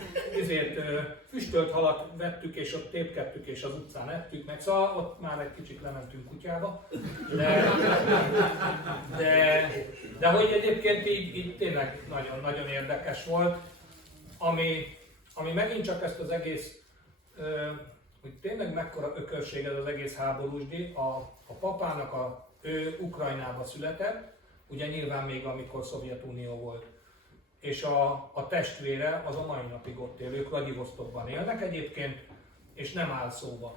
füstölt halat vettük, és ott tépkedtük, és az utcán ettük meg. Szóval ott már egy kicsit lementünk kutyába. De hogy egyébként így tényleg nagyon érdekes volt, ami megint csak ezt az egész, hogy tényleg mekkora ökörség ez az egész háborúsdi. A papának ő Ukrajnába született, ugye nyilván még amikor Szovjetunió volt. És a testvére az a mai napig ott él, ők Vladivostokban élnek egyébként, és nem áll szóba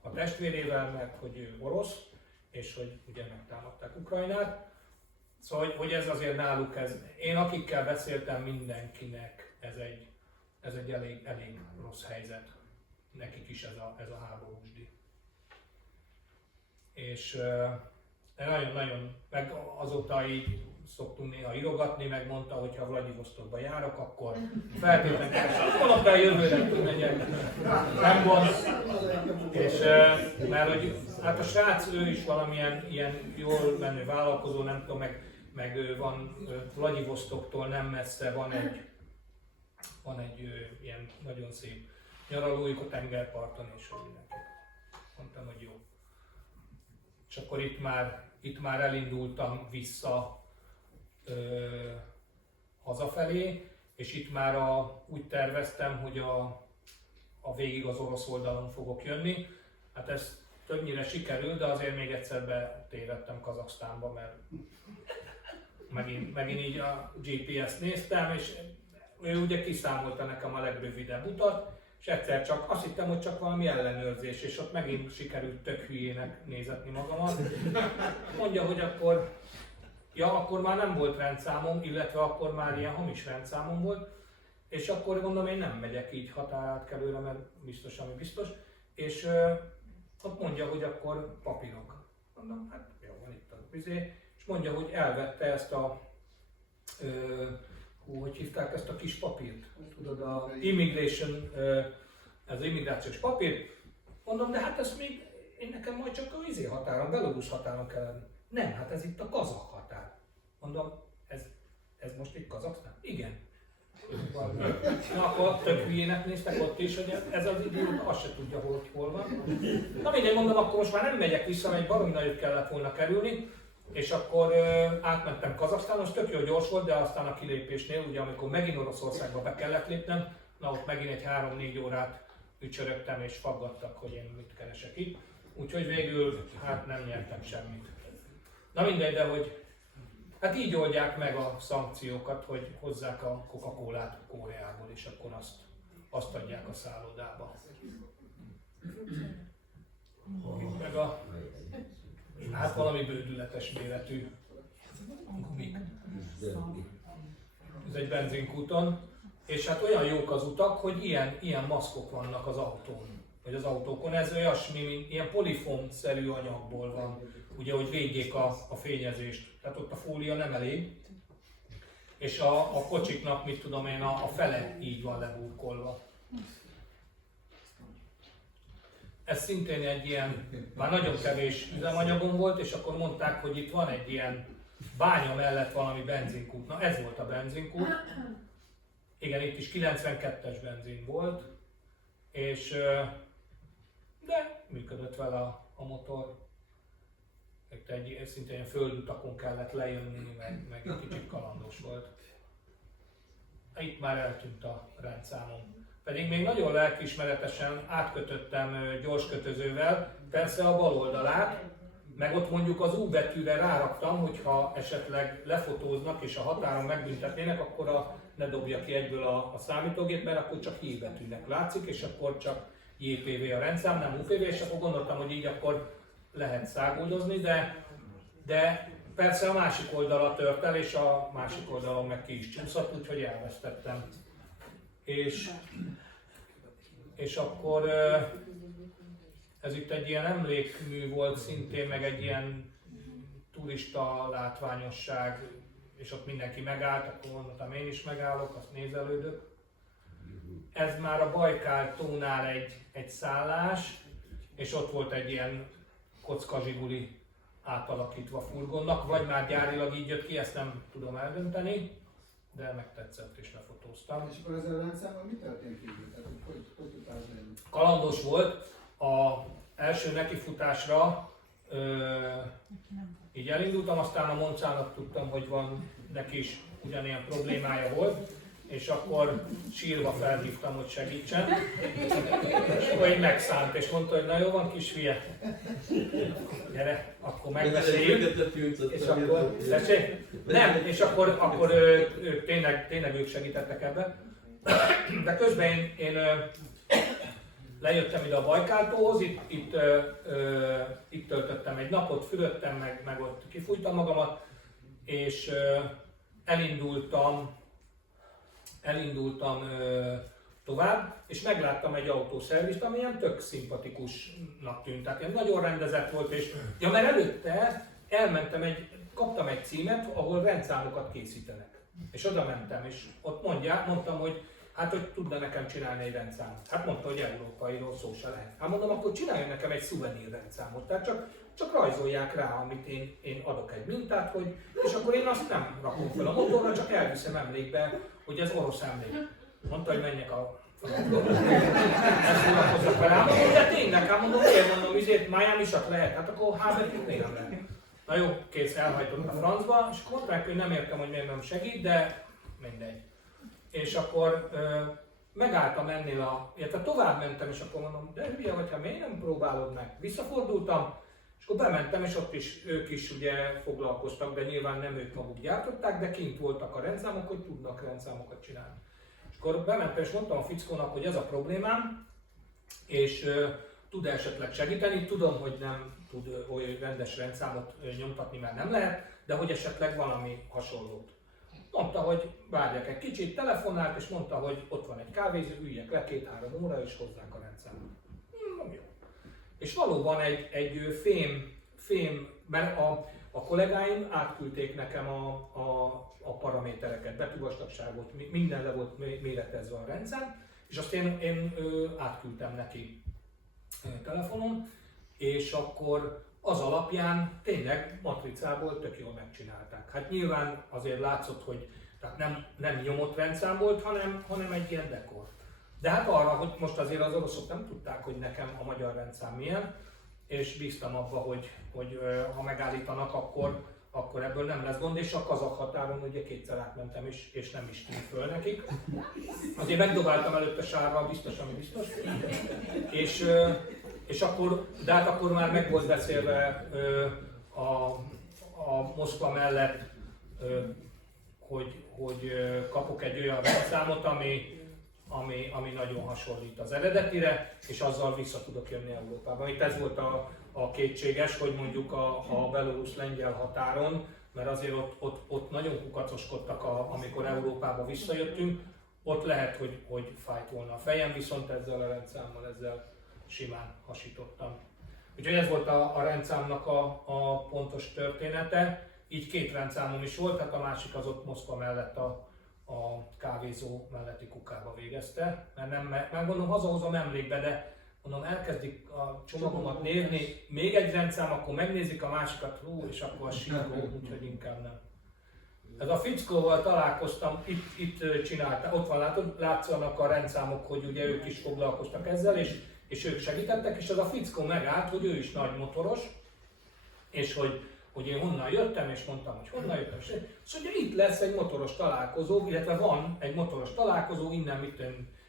a testvérével, mert hogy ő orosz, és hogy ugye megtámadták Ukrajnát. Szóval, hogy ez azért náluk, én akikkel beszéltem, mindenkinek ez egy elég rossz helyzet. Nekik is ez a háborúsdi. És nagyon, meg azóta így szoktunk néha írogatni, meg mondta, hogy ha Vladivostokba járok, akkor feltétlenül holnapra jövőre megyek, nem gond. És mert hogy hát a srác, ő is valamilyen ilyen jól menő vállalkozó, nem tudom, meg ő van Vladivostoktól nem messze, van egy ilyen nagyon szép nyaralójuk a tengerparton, és hogy nekik mondtam, hogy jó. És akkor itt már elindultam vissza hazafelé, és itt már úgy terveztem, hogy a végig az orosz oldalon fogok jönni. Hát ez többnyire sikerült, de azért még egyszer betévedtem Kazaksztánba, mert megint így a GPS-t néztem, és ő ugye kiszámolta nekem a legrövidebb utat, és egyszer csak azt hittem, hogy csak valami ellenőrzés, és ott megint sikerült tök hülyének nézetni magamat. Mondja, hogy akkor már nem volt rendszámom, illetve akkor már ilyen hamis rendszámom volt, és akkor mondom, én nem megyek így határátkelőre, mert biztos, ami biztos, és ott mondja, hogy akkor papírok. Mondom, hát jó, van itt a vizé, és mondja, hogy elvette ezt hogy hívták ezt a kis papírt? Tudod, a immigration ez az immigrációs papír. Mondom, de hát ezt még nekem majd csak a határon, Belarus határon kell lenni. Nem, hát ez itt a kazakh határ. Mondom, ez most itt Kazaksztán? Igen. Na akkor tök hülyének néztek ott is, hogy ez az idióta azt se tudja, hogy hol van. Na mindegy, mondom, akkor most már nem megyek vissza, mert egy baromi nagyot kellett volna kerülni. És akkor átmentem Kazaksztános, tök jó gyors volt, de aztán a kilépésnél, ugye amikor megint Oroszországba be kellett lépnem, na ott megint egy 3-4 órát ücsörögtem és faggattak, hogy én mit keresek itt. Úgyhogy végül hát nem nyertem semmit. Na mindegy, de hogy hát így oldják meg a szankciókat, hogy hozzák a Coca-Colát Koreából, és akkor azt adják a szállodába. Itt meg a hát valami bődületes méretű gumik. Ez egy benzinkúton, és hát olyan jók az utak, hogy ilyen maszkok vannak az autón, vagy az autókon. Ez olyasmi, mint ilyen polifomszerű anyagból van, ugye, hogy védjék a fényezést. Tehát ott a fólia nem elég, és a kocsiknak, mit tudom én, a fele így van leburkolva. Ez szintén egy ilyen, már nagyon kevés üzemanyagom volt, és akkor mondták, hogy itt van egy ilyen bánya mellett valami benzinkút. Na ez volt a benzinkút. Igen, itt is 92-es benzin volt, és de működött vele a motor. Itt szintén ilyen földutakon kellett lejönni, meg egy kicsit kalandos volt. Itt már eltűnt a rendszámom. Pedig még nagyon lelkiismeretesen átkötöttem gyorskötözővel, persze a bal oldalát, meg ott mondjuk az U betűre ráraktam, hogyha esetleg lefotóznak és a határon megbüntetnének, akkor ne dobja ki egyből a számítógép, mert akkor csak J betűnek látszik, és akkor csak JPV a rendszám, nem UPV, és akkor gondoltam, hogy így akkor lehet száguldozni, de persze a másik oldala tört el, és a másik oldalon meg ki is csúszott, úgyhogy elvesztettem. És akkor ez itt egy ilyen emlékmű volt szintén, meg egy ilyen turista látványosság, és ott mindenki megállt, akkor mondtam, én is megállok, azt nézelődök. Ez már a Bajkál tónál egy szállás, és ott volt egy ilyen kockazsiguli átalakítva furgonnak, vagy már gyárilag így jött ki, ezt nem tudom eldönteni, de megtetszett és lefotóztam. És akkor ezzel a rendszámmal mi történt így? Tehát hogy tudtál lenni? Kalandos volt, az első nekifutásra így elindultam, aztán a Moncának tudtam, hogy van neki is ugyanilyen problémája volt, és akkor sírva felhívtam, hogy segítsen. És akkor így megszállt, és mondta, hogy na jó van, kis hülye. Gyere, akkor megbeszéljük. És akkor, nem, és akkor tényleg ők segítettek ebben. De közben én lejöttem ide a Bajkáltóhoz, itt töltöttem egy napot, fürödtem, meg ott kifújtam magamat, és elindultam tovább, és megláttam egy autószervizt, ami ilyen tök szimpatikusnak tűnt. Tehát ilyen nagyon rendezett volt, és ja, mert előtte kaptam egy címet, ahol rendszámokat készítenek. És oda mentem, és ott mondtam, hogy hát, hogy tudna nekem csinálni egy rendszámot. Hát mondta, hogy európairól szó se lehet. Hát mondom, akkor csináljon nekem egy szuvenír rendszámot. Tehát csak rajzolják rá, amit én adok egy mintát, és akkor én azt nem rakom fel a motorra, csak elviszem emlékbe, hogy ez orosz emlék. Mondta, hogy menjek a ezt foglalkozzak vele. Mondom, de tényleg, hát mondom, miért mondom, Miami-sak lehet, hát akkor H-betűt miért nem lehet. Na jó, kész, elhajtott a francba, és akkor mondták, hogy nem értem, hogy miért nem segít, de mindegy. És akkor megálltam ennél illetve tovább mentem, és akkor mondom, de hülye vagy, ha miért nem próbálod meg? Visszafordultam, és akkor bementem, és ott is ők is ugye foglalkoztak, de nyilván nem ők maguk gyártották, de kint voltak a rendszámok, hogy tudnak rendszámokat csinálni. És akkor bementem, és mondtam a fickónak, hogy ez a problémám, és tud esetleg segíteni. Tudom, hogy nem tud olyan rendes rendszámot nyomtatni, mert nem lehet, de hogy esetleg valami hasonlót. Mondta, hogy várjak egy kicsit, telefonált, és mondta, hogy ott van egy kávézó, üljek le 2-3 óra, és hozzák a rendszámot. Jó. És valóban egy fém, mert a kollégáim átküldték nekem a paramétereket, betűvastagságot, minden le volt méretezve a rendszám, És azt én átküldtem neki telefonon, és akkor az alapján tényleg matricából tök jól megcsinálták. Hát nyilván azért látszott, hogy tehát nem nyomott rendszám volt, hanem egy ilyen dekor. De hát arra, hogy most azért az oroszok nem tudták, hogy nekem a magyar rendszám milyen, és bíztam abba, hogy ha megállítanak, akkor ebből nem lesz gond, és a kazakh határon ugye kétszer átmentem is, és nem is tűnt föl nekik. Azért megdobáltam előtte sárral, biztos, ami biztos. És akkor, de hát akkor már meg volt beszélve a Moszkva mellett, hogy kapok egy olyan rendszámot, ami nagyon hasonlít az eredetire, és azzal vissza tudok jönni Európába. Itt ez volt a kétséges, hogy mondjuk a belorusz-lengyel határon, mert azért ott nagyon kukacoskodtak, amikor Európába visszajöttünk, ott lehet, hogy fájt volna a fejem, viszont ezzel a rendszámmal ezzel simán hasítottam. Úgyhogy ez volt a rendszámnak a pontos története. Így 2 rendszámom is volt, tehát a másik az ott Moszkva mellett a kávézó melletti kukába végezte. Mert gondolom hazahozom emlékbe, de mondom elkezdik a csomagomat nézni, még egy rendszám, akkor megnézik a másikat, és akkor a síró, úgyhogy inkább nem. Ez a fickóval találkoztam, itt csinálta, ott van látszanak a rendszámok, hogy ugye ők is foglalkoztak ezzel, és ők segítettek, és az a fickó megállt, hogy ő is nagy motoros, és hogy én honnan jöttem, és mondtam, hogy honnan jöttem, és ugye itt lesz egy motoros találkozó, illetve van egy motoros találkozó, innen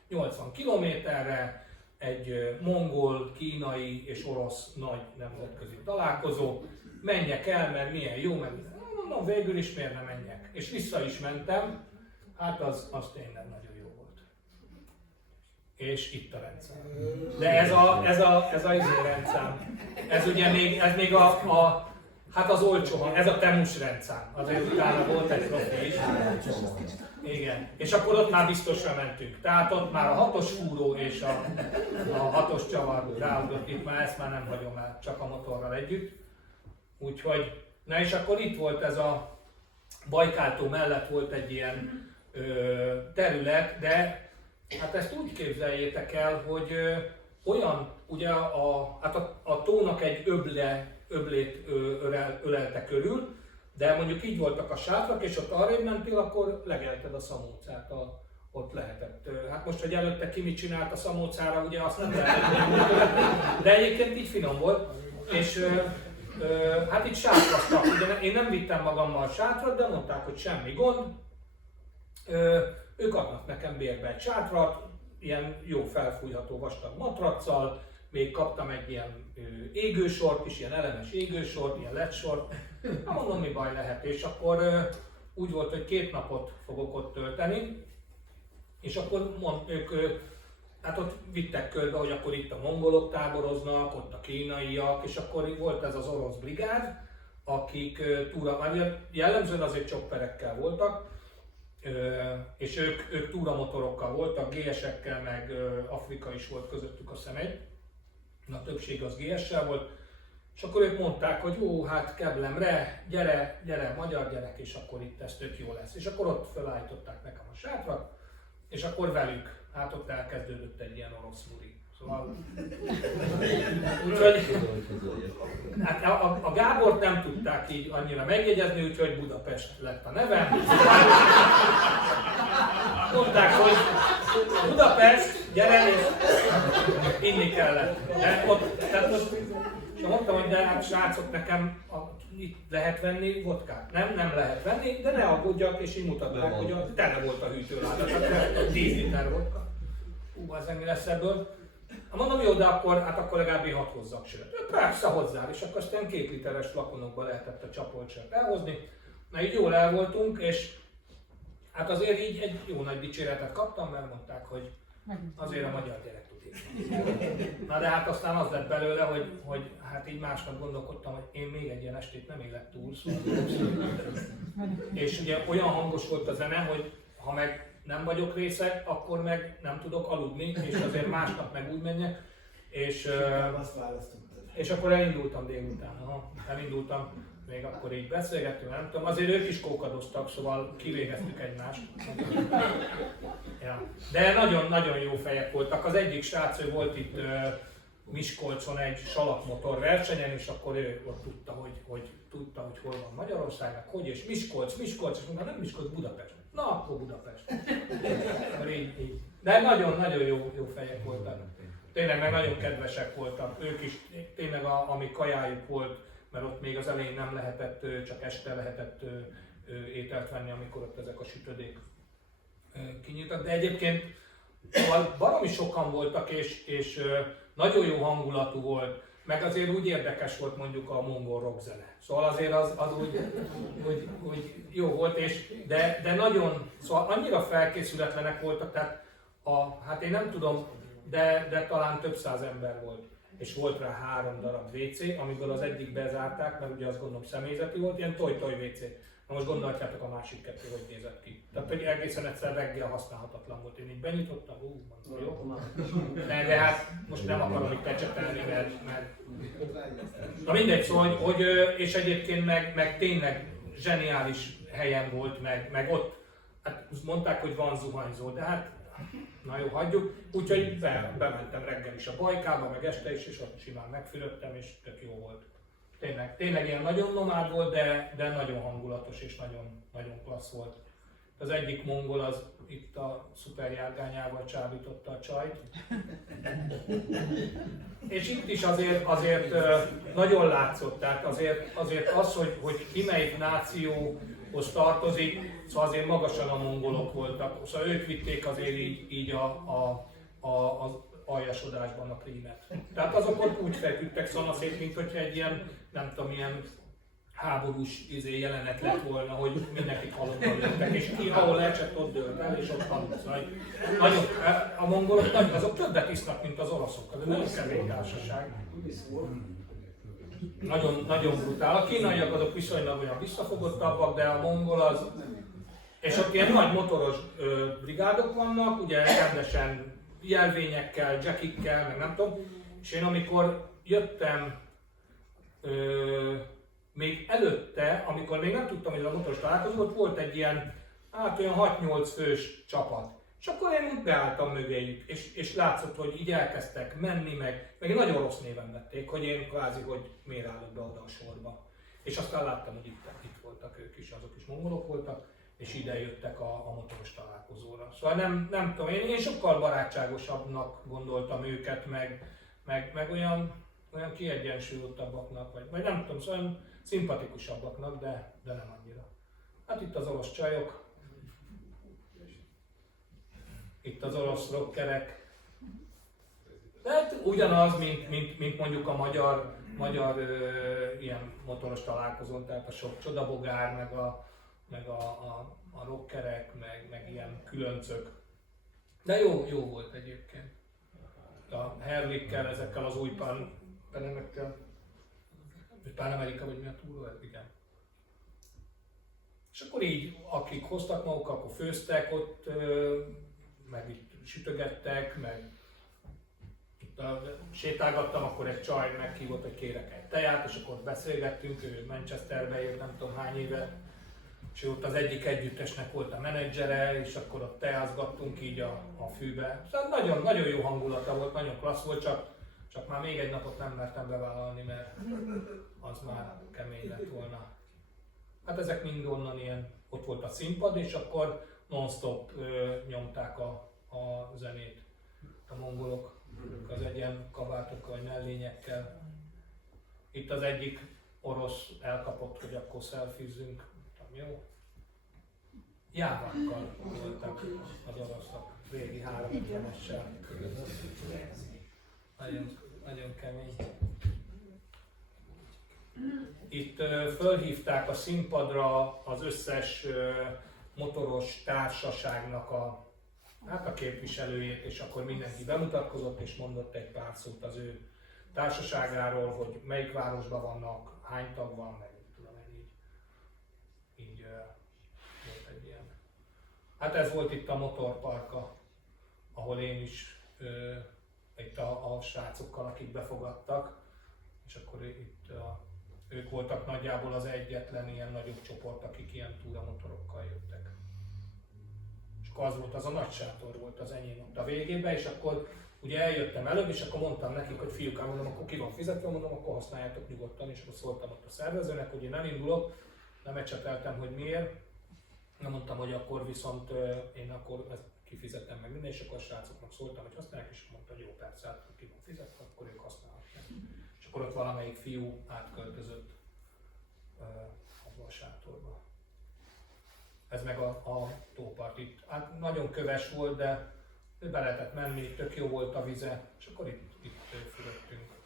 80 kilométerre, egy mongol, kínai és orosz nagy nemzetközi találkozó, menjek el, mert milyen jó, mert mondom, végül is miért nem menjek. És vissza is mentem, hát az tényleg nagyon jó volt. És itt a rendszám. De ez a izé rendszám, ez ugye még hát az olcsó, ez a Temus rendszám, azért utána volt egy profi is. Igen, és akkor ott már biztosra mentünk. Tehát ott már a 6-os fúró és a 6-os csavar ráugrott, itt már ezt már nem hagyom el, csak a motorral együtt. Úgyhogy, na és akkor itt volt ez a Bajkáltó mellett volt egy ilyen terület, de hát ezt úgy képzeljétek el, hogy olyan, ugye a tónak egy öblét ölelte körül, de mondjuk így voltak a sátrak, és ott arrébb mentél, akkor legelted a szamócát, ott lehetett. Hát most, hogy előtte ki mit csinált a szamócára, ugye azt nem lehetett, de egyébként így finom volt, és hát itt sátraztak, ugye én nem vittem magammal sátrat, de mondták, hogy semmi gond, ők adnak nekem bérbe egy sátrat, ilyen jó felfújható vastag matraccal, még kaptam egy ilyen égősort is, ilyen elemes égősort, ilyen LED-sort. Na mondom, mi baj lehet. És akkor úgy volt, hogy 2 napot fogok ott tölteni, és akkor ők hát ott vittek körbe, hogy akkor itt a mongolok táboroznak, ott a kínaiak, és akkor volt ez az orosz brigád, akik jellemzően azért chopperekkel voltak, és ők túramotorokkal voltak, GS-ekkel, meg Afrika is volt közöttük, azt hiszem egy. A többség az GS-sel volt, és akkor ők mondták, hogy jó, hát Keblemre, gyere, magyar gyerek, és akkor itt ez tök jó lesz. És akkor ott felállították nekem a sátrat, és akkor velük, hát ott elkezdődött egy ilyen orosz muri. Szóval... úgyhogy, hát a Gábort nem tudták így annyira megjegyezni, úgyhogy Budapest lett a nevem. Mondták, hogy Budapest, gyere, és inni kellett. És mondtam, hogy de hát srácok, nekem itt lehet venni vodkát. Nem lehet venni, de ne aggódjak, és így mutatták, hogy tele volt a hűtőláda, tehát 10 liter vodka. Ez mi lesz ebből? Mondom, jó, de akkor legalább én 6 hozzak sört. Persze hozzá, és akkor aztán 2 literes flakonokba lehetett a csapolt sört elhozni. Na így jól el voltunk, és hát azért így egy jó nagy dicséretet kaptam, mert mondták, hogy azért a magyar gyerek tud írni. Na de hát aztán az lett belőle, hogy hát így másnap gondolkodtam, hogy én még egy ilyen estét nem élek túl, szóval. És ugye olyan hangos volt a zene, hogy ha meg nem vagyok részeg, akkor meg nem tudok aludni, és azért másnap meg úgy menjek. És azt választottad. És akkor elindultam délután, elindultam, még akkor így beszélgettünk, nem tudom, azért ők is kókadoztak, szóval kivégeztük egymást. Ja. De nagyon-nagyon jó fejek voltak. Az egyik srác, ő volt itt Miskolcon egy salakmotor versenyen, és akkor ő ott tudta, hogy hol van Magyarországnak, hogy és Miskolc, és mondta, nem Miskolc, Budapest. Na, akkor Budapest. Így. De nagyon-nagyon jó fejek voltak. Tényleg meg nagyon kedvesek voltak. Ők is tényleg ami kajájuk volt, mert ott még az elején nem lehetett, csak este lehetett ételt venni, amikor ott ezek a sütödék kinyíltak. De egyébként szóval baromi sokan voltak, és nagyon jó hangulatú volt, meg azért úgy érdekes volt mondjuk a mongol rockzene. Szóval azért az úgy jó volt, de nagyon, szóval annyira felkészületlenek voltak, tehát hát én nem tudom, de talán több száz ember volt. És volt rá 3 darab WC, amiből az egyik bezárták, mert ugye azt gondolom személyzeti volt, ilyen toj-toj WC. Na most gondolhatjátok a másik kettő, hogy nézett ki. Tehát hogy egészen egyszer reggel használhatatlan volt. Én így benyitottam, mondom, jó? De hát most nem akarom itt pecsetelni, mert... Na mindegy, szóval, hogy és egyébként meg tényleg zseniális helyen volt, meg ott, hát mondták, hogy van zuhanyzó, de hát na jó, hagyjuk. Úgyhogy bementem reggel is a Bajkába, meg este is, és ott simán megfürödtem, és tök jó volt. Tényleg ilyen nagyon nomád volt, de nagyon hangulatos és nagyon klassz volt. Az egyik mongol az itt a szuperjárgányával csábította a csajt. És itt is azért nagyon látszott, tehát azért az, hogy ki melyik nációhoz tartozik, szóval azért magasan a mongolok voltak, szóval ők vitték azért így az aljasodásban a prímet. Tehát azok ott úgy feküdtek szanaszét, mint hogyha egy ilyen, nem tudom, ilyen háborús jelenet lett volna, hogy mindenkit halottan lőttek, és ki, ahol leesett, ott dőlt el, és ott haludt. Nagyon, a mongolok azok többet isznak, mint az oroszok, ez egy nagyon kemény társaság. Nagyon brutál. A kínaiak azok viszonylag olyan visszafogottabbak, de a mongol az... És ott ilyen nagy motoros brigádok vannak, ugye rendesen jelvényekkel, jackikkel, meg nem tudom. És én amikor jöttem, még előtte, amikor még nem tudtam, hogy ez a motoros találkozó volt egy ilyen, hát olyan 6-8 fős csapat. És akkor én úgy beálltam mögéjük, és látszott, hogy így elkezdtek menni, meg nagyon rossz néven vették, hogy én kvázi, hogy miért állok be oda a sorba. És aztán láttam, hogy itt voltak ők is, azok is mongolok voltak, és ide jöttek a motoros találkozóra. Szóval nem tudom, én sokkal barátságosabbnak gondoltam őket, meg olyan kiegyensúlyozottabbaknak, vagy nem tudom, szóval szimpatikusabbaknak, de nem annyira. Hát itt az orosz csajok, itt az orosz rockerek, de hát ugyanaz, mint mondjuk a magyar ilyen motoros találkozón, tehát a sok csodabogár, meg a rockerek, meg ilyen különcök. De jó volt egyébként. A Herlikkel, ezekkel az új panemekkel. Panamerika, vagy mi a túló? Igen. És akkor így, akik hoztak magukkal, akkor főztek ott, meg itt sütögettek, meg itt sétálgattam, akkor egy csaj meghívott, hogy kérek egy teját, és akkor beszélgettünk, ő Manchesterbe élt, nem tudom hány éve. És ott az egyik együttesnek volt a menedzsere, és akkor ott teázgattunk így a fűbe. Szóval nagyon jó hangulata volt, nagyon klassz volt, csak már még egy napot nem mertem bevállalni, mert az már kemény lett volna. Hát ezek mind onnan ilyen, ott volt a színpad, és akkor non-stop nyomták a zenét a mongolok, az egyen kabátokkal vagy mellényekkel. Itt az egyik orosz elkapott, hogy akkor szelfizzünk. Jó? Jávákkal voltak az oroszok, régi 350-essel. Nagyon kemény. Itt fölhívták a színpadra az összes motoros társaságnak a képviselőjét, és akkor mindenki bemutatkozott és mondott egy pár szót az ő társaságáról, hogy melyik városban vannak, hány tag van, meg tudom én így volt egy ilyen. Hát ez volt itt a motorparka, ahol én is itt a srácokkal, akik befogadtak, és akkor ők voltak nagyjából az egyetlen ilyen nagyobb csoport, akik ilyen túramotorokkal jöttek. És akkor az volt, az a nagy sátor volt az enyém ott a végében, és akkor ugye eljöttem előbb, és akkor mondtam nekik, hogy fiúk, mondom, akkor ki van fizetve, mondom, akkor használjátok nyugodtan, és akkor szóltam ott a szervezőnek, hogy én nem indulok, nem ecseteltem, hogy miért. Nem mondtam, hogy akkor viszont én akkor ezt kifizettem meg minden, és akkor a srácoknak szóltam, hogy használják, és mondta, hogy jó, persze, hát ki van fizetve, akkor ők használhatják. És akkor ott valamelyik fiú átköltözött abba a sátorba. Ez meg a tópart itt. Hát nagyon köves volt, de be lehetett menni, tök jó volt a vize, és akkor itt fürödtünk.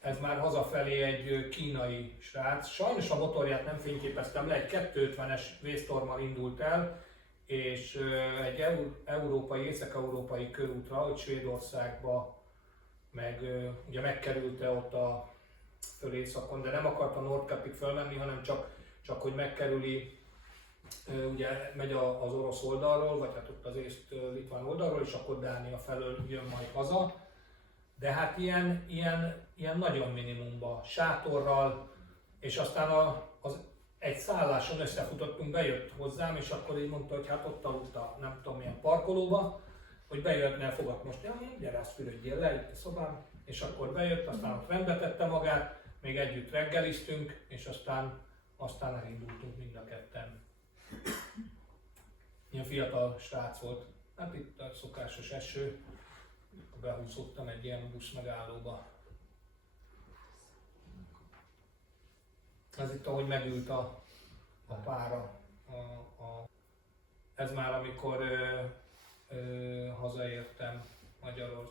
Ez már hazafelé egy kínai srác. Sajnos a motorját nem fényképeztem le, egy 250-es Waystormal indult el, és egy európai, észak-európai körútra, hogy Svédországba, meg ugye megkerülte ott a föl északon, de nem akart a Nordkapig fölmenni, hanem csak hogy megkerüli, ugye megy az orosz oldalról, vagy hát ott az észt-litván oldalról, és akkor Dánia felől jön majd haza. De hát ilyen nagyon minimumba, sátorral, és aztán egy szálláson összefutottunk, bejött hozzám, és akkor így mondta, hogy hát ott aludt a nem tudom milyen parkolóba, hogy bejöttne, fogad most, gyere, azt fürödjél le itt a szobám, és akkor bejött, aztán ott rendbe tette magát, még együtt reggeliztünk, és aztán elindultunk mind a ketten. Ilyen fiatal srác volt, hát itt a szokásos eső, behúzottam egy ilyen busz megállóba. Ez itt, ahogy megült a pára. Ez már amikor hazaértem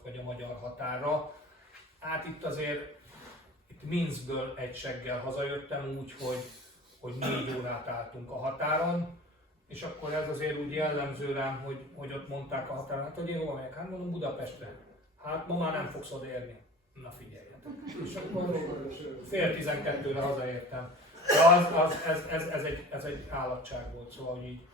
vagy a magyar határra. Hát itt azért, itt Minskből egy seggel hazajöttem úgy, hogy 4 órát álltunk a határon, és akkor ez azért úgy jellemző rám, hogy ott mondták a határon, hát hogy én hova megyek? Hát mondom Budapestre. Hát ma már nem fogsz odaérni. Na figyeljetek. És akkor fél 12-re hazaértem. De ez egy állatság volt, szóval hogy így.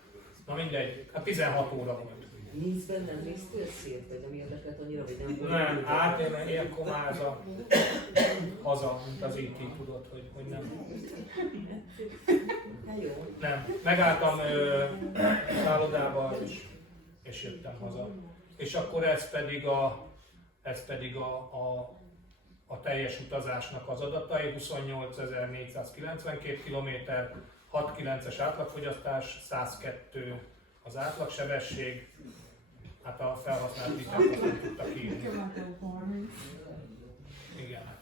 Na mindegy, hát 16 óra volt. Minskben nem néztél szét, vagy nem érdekelt annyira, hogy nem volt? Nem, hát én ilyenkor már ez a haza, mint az IT tudod, hogy nem. Hát jó. Nem, megálltam szállodába és jöttem haza. És akkor ez pedig a teljes utazásnak az adatai, 28.492 km, 6,9-es átlagfogyasztás, 102 az átlagsebesség, hát a felhasznált vitát azt nem tudtak írni. Igen.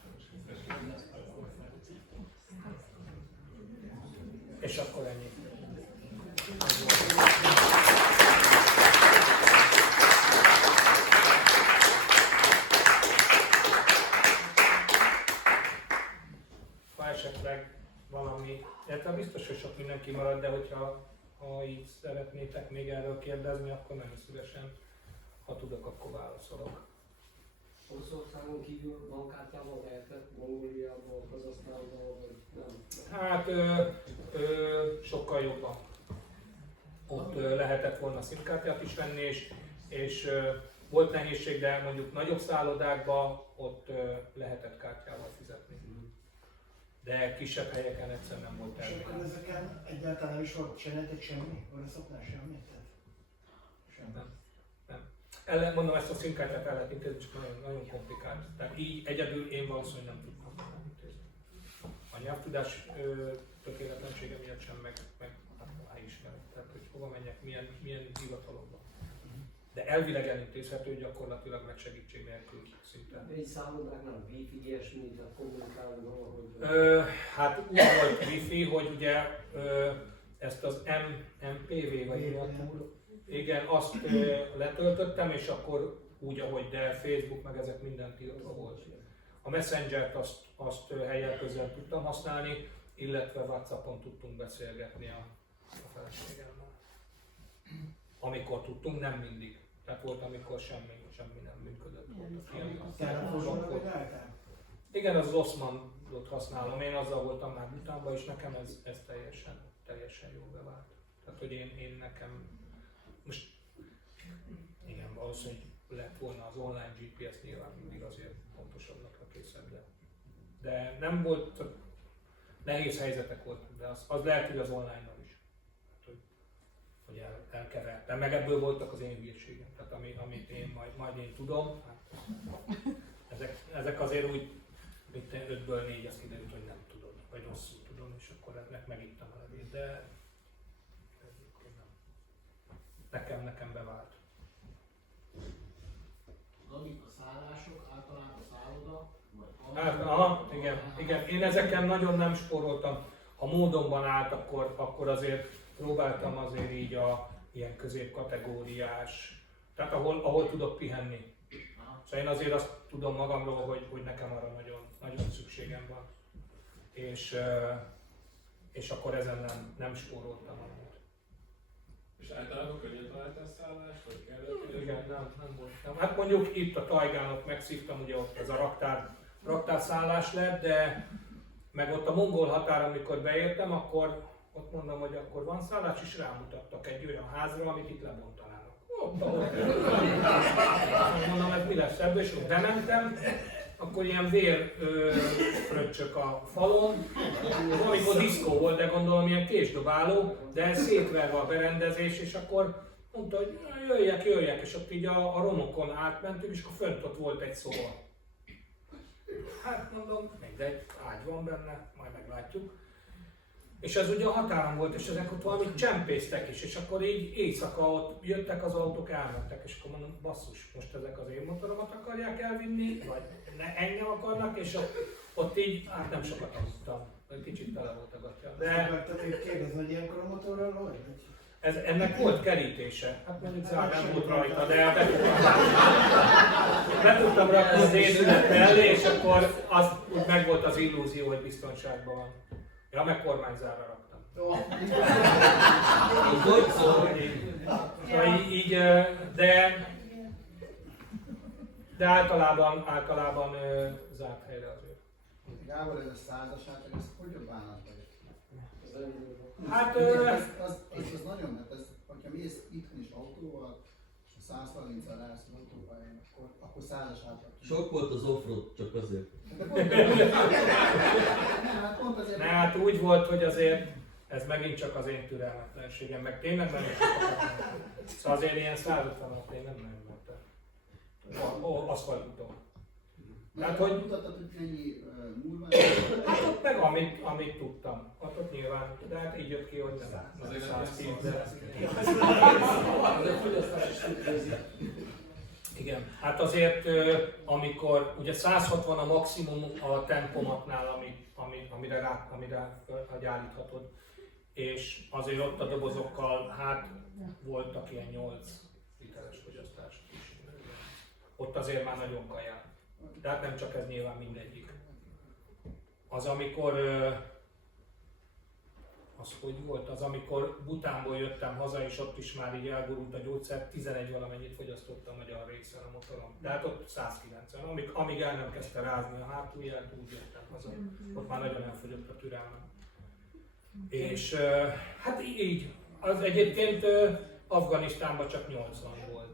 És akkor ennyi. Ha esetleg valami, illetve biztos, hogy sok mindenki marad, de hogyha így szeretnétek még erről kérdezni, akkor nagyon szívesen, ha tudok, akkor válaszolok. Oroszországon kívül bankkártyával lehetett Mongóliából, Kazahsztánból, vagy nem? Hát sokkal jobban. Ott lehetett volna SIM-kártyát is venni, és volt nehézség, de mondjuk nagyobb szállodákban ott lehetett kártyával fizetni. De kisebb helyeken egyszer nem volt És akkor elég. ezeken egyáltalán nem is volt csináltak semmi? Oroszoknál semmi? Nem. Mondom, ezt a SIM-kártyát el lehet intézni, csak nagyon, nagyon komplikált. Tehát így egyedül én valószínűleg nem tudtam intézni. A nyelvtudás tökéletlensége miatt sem, meg hát helyismeret. Tehát, hogy hova menjek, milyen hivatalokban. De elvileg elintézhető, gyakorlatilag meg segítség nélkül szinte. Egy szállodáknál wifi ilyesmi, tehát kommunikálni valahogy. Hát úgy volt wifi, hogy ugye ezt az MPV vagy mi a túl, igen, azt letöltöttem, és akkor úgy, ahogy de Facebook meg ezek minden tiltva volt. A Messengert azt helyen közel tudtam használni, illetve WhatsAppon tudtunk beszélgetni a feleségemmel. Amikor tudtunk, nem mindig. Tehát volt, amikor semmi nem működött. Telefonról megálltál? Igen, az Osmanot használom, én azzal voltam már Butánban, és nekem ez teljesen jól bevált. Tehát, hogy én nekem most igen, valószínűleg lett volna az online GPS nyilván mindig azért pontosabbnak készül. De nem volt, nehéz helyzetek voltak, de az lehet, hogy az online-ban is. Hogy elkevertem, meg ebből voltak az én hülyeségem, tehát amit én majd én tudom, hát ezek azért úgy, mint 5-ből 4, az kiderült, hogy nem tudod, vagy rosszul tudom, és akkor ennek megittem a levét, de nem. Nekem bevált. Amik a szállások, általában a szálloda, vagy Hát, aha, igen. Én ezeken nagyon nem spóroltam. Ha módonban állt, akkor azért próbáltam azért így ilyen középkategóriás, tehát ahol tudok pihenni. Szóval én azért azt tudom magamról, hogy nekem arra nagyon, nagyon szükségem van. És akkor ezen nem spóroltam. És általában könnyen találtál szállást, vagy kellett? Igen, nem voltam. Hát mondjuk itt a Tajgánot megszívtam, ugye ott ez a raktárszállás lett, de meg ott a mongol határ, amikor beértem, akkor ott mondom, hogy akkor van szállás, és rámutattak egy olyan házra, amit itt lebontanának. Mondom, ez mi lesz ebből, és ott bementem, akkor ilyen fröccsök a falon, amikor diszkó volt, de gondolom ilyen késdobáló, de szétverve a berendezés, és akkor mondta, hogy jöjjek, és ott így a romokon átmentünk, és akkor fönt ott volt egy szoba. Hát mondom, mindegy, ágy van benne, majd meglátjuk. És ez ugye a határon volt, és ezek ott valamit csempésztek is, és akkor így éjszaka ott jöttek az autók, elmentek, és akkor mondom, basszus, most ezek az én motoromat akarják elvinni, vagy engem akarnak, és ott így, hát nem sokat aludtam, kicsit tele volt a gatya. De akartam még kérdezni, hogy ilyenkor a motorral vagy? Ennek volt kerítése, hát mondjuk zárán volt rajta, de be tudtam rakni az épület mellé, és akkor az úgy meg volt az illúzió, hogy biztonságban van. Ja, meg kormányzárra raktam. Szóval így, de általában zárt helyre azért. Gábor, ez a százasát, ez hogyan bánat vagy? Hát, az nagyon, mert hogyha mész itthon is autóval, és a 130-al állsz az autópályán, akkor százasát vagy. Sok volt az offroad, csak azért. hát úgy volt, hogy azért ez megint csak az én türelmetlenségem, meg tényleg nagyon sokat. Szóval azért ilyen 150-at én nem mertem. Aszfaltúton. Tehát, hogy mutattad, hogy mennyi múlva? hát ott meg amit tudtam. Ott nyilván, de hát így jött ki, hogy nem 110, de... Igen, hát azért amikor ugye 160 a maximum a tempomatnál, amire állíthatod, és azért ott a dobozokkal hát voltak ilyen 8 literes fogyasztás is. Ott azért már nagyon kajál. De hát nem csak ez, nyilván mindegyik. Az amikor, amikor Butánból jöttem haza, és ott is már így elgurult a gyógyszer, 11 valamennyit fogyasztottam magyar részen a motorom. De hát ott 190, amíg el nem kezdte rázni a hátulját, úgy jöttem haza. Ott már nagyon elfogyott a türelmem. És hát így, az egyébként Afganisztánban csak 80 volt.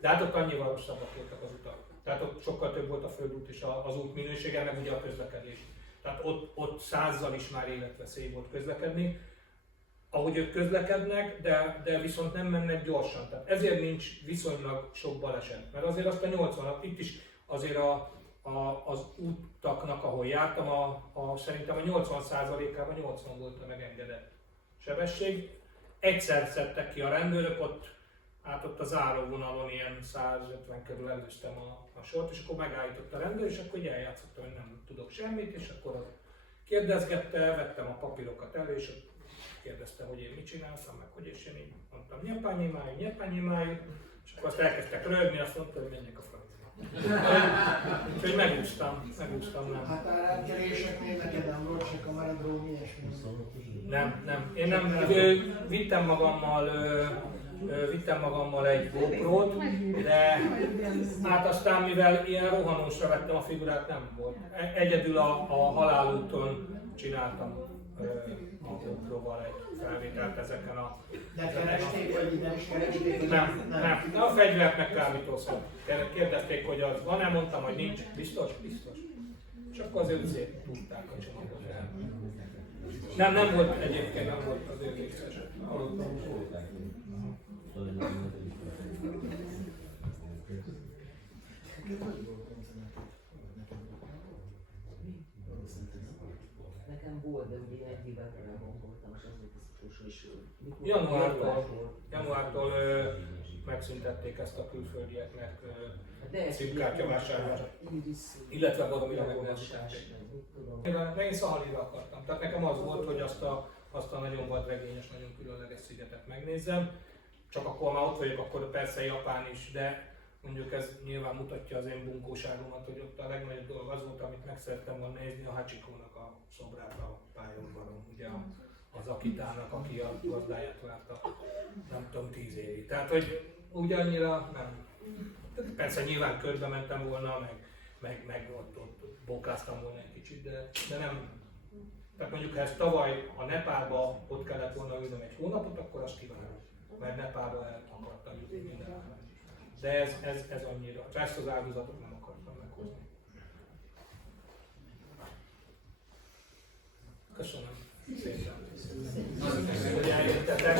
De hát ott annyival rosszabbak voltak az utak. Tehát ott sokkal több volt a földút és az út minősége, meg ugye a közlekedés. Tehát ott 100-zal is már életveszély volt közlekedni. Ahogy ők közlekednek, de viszont nem mennek gyorsan. Tehát ezért nincs viszonylag sok baleset. Mert azért azt a 80-at, itt is azért az útaknak, ahol jártam, szerintem a 80%-ában 80 volt a megengedett sebesség. Egyszer szedtek ki a rendőrök, ott a záróvonalon ilyen 150 körül előztem a sort, és akkor megállított a rendőr, és akkor eljátszottam, hogy nem tudok semmit, és akkor kérdezgette, vettem a papírokat elő, és kérdezte, hogy én mit csináltam, meg hogy, és én így mondtam, nyepányimájú, és akkor azt elkezdtek röhögni, azt mondta, hogy menjek a francba. Úgyhogy megúsztam. Hát átkeréseknél neked nem volt se kamaradróm, ilyesmi? Nem. Én nem, vittem magammal egy GoPro-t, de hát aztán mivel ilyen rohanósra vettem a figurát, nem volt. Egyedül a halálúton csináltam a GoPro-val egy felvételt ezeken a... De keresték, vagy nem is keresték? Nem. A fegyvert meg kábítószer. Kérdezték, hogy az van-e, mondtam, hogy nincs. Biztos? Csak azért szép tudták a csomagot el. Nem volt egyébként, nem volt azért vicces. Nekem volt, de ugye egy évvel korábban voltam, és az volt az utolsó is. Januártól megszüntették ezt a külföldieknek De szimkártya vásárlást, illetve valamire megnehezítették. Én Szahalira akartam. Tehát nekem az volt, hogy azt a nagyon vadregényes, nagyon különleges szigetet megnézzem. Csak akkor már ott vagyok, akkor persze Japán is, de mondjuk ez nyilván mutatja az én bunkóságomat, hogy ott a legnagyobb dolog az volt, amit meg szerettem volna nézni, a Hachikónak a szobrát a pályaudvaron, ugye az Akitának, aki a gazdáját várta, nem tudom, 10 évig. Tehát, hogy úgy annyira nem. Persze nyilván körbe mentem volna, meg ott bókláztam volna egy kicsit, de nem. Tehát mondjuk, ha ezt tavaly a Nepálba ott kellett volna ülnöm egy hónapot, akkor azt kívánom. Mert Nepálba el akartam jutni mindenhol. De ez annyira, ezt az áldozatot nem akartam meghozni. Köszönöm szépen. Hogy eljöttetek.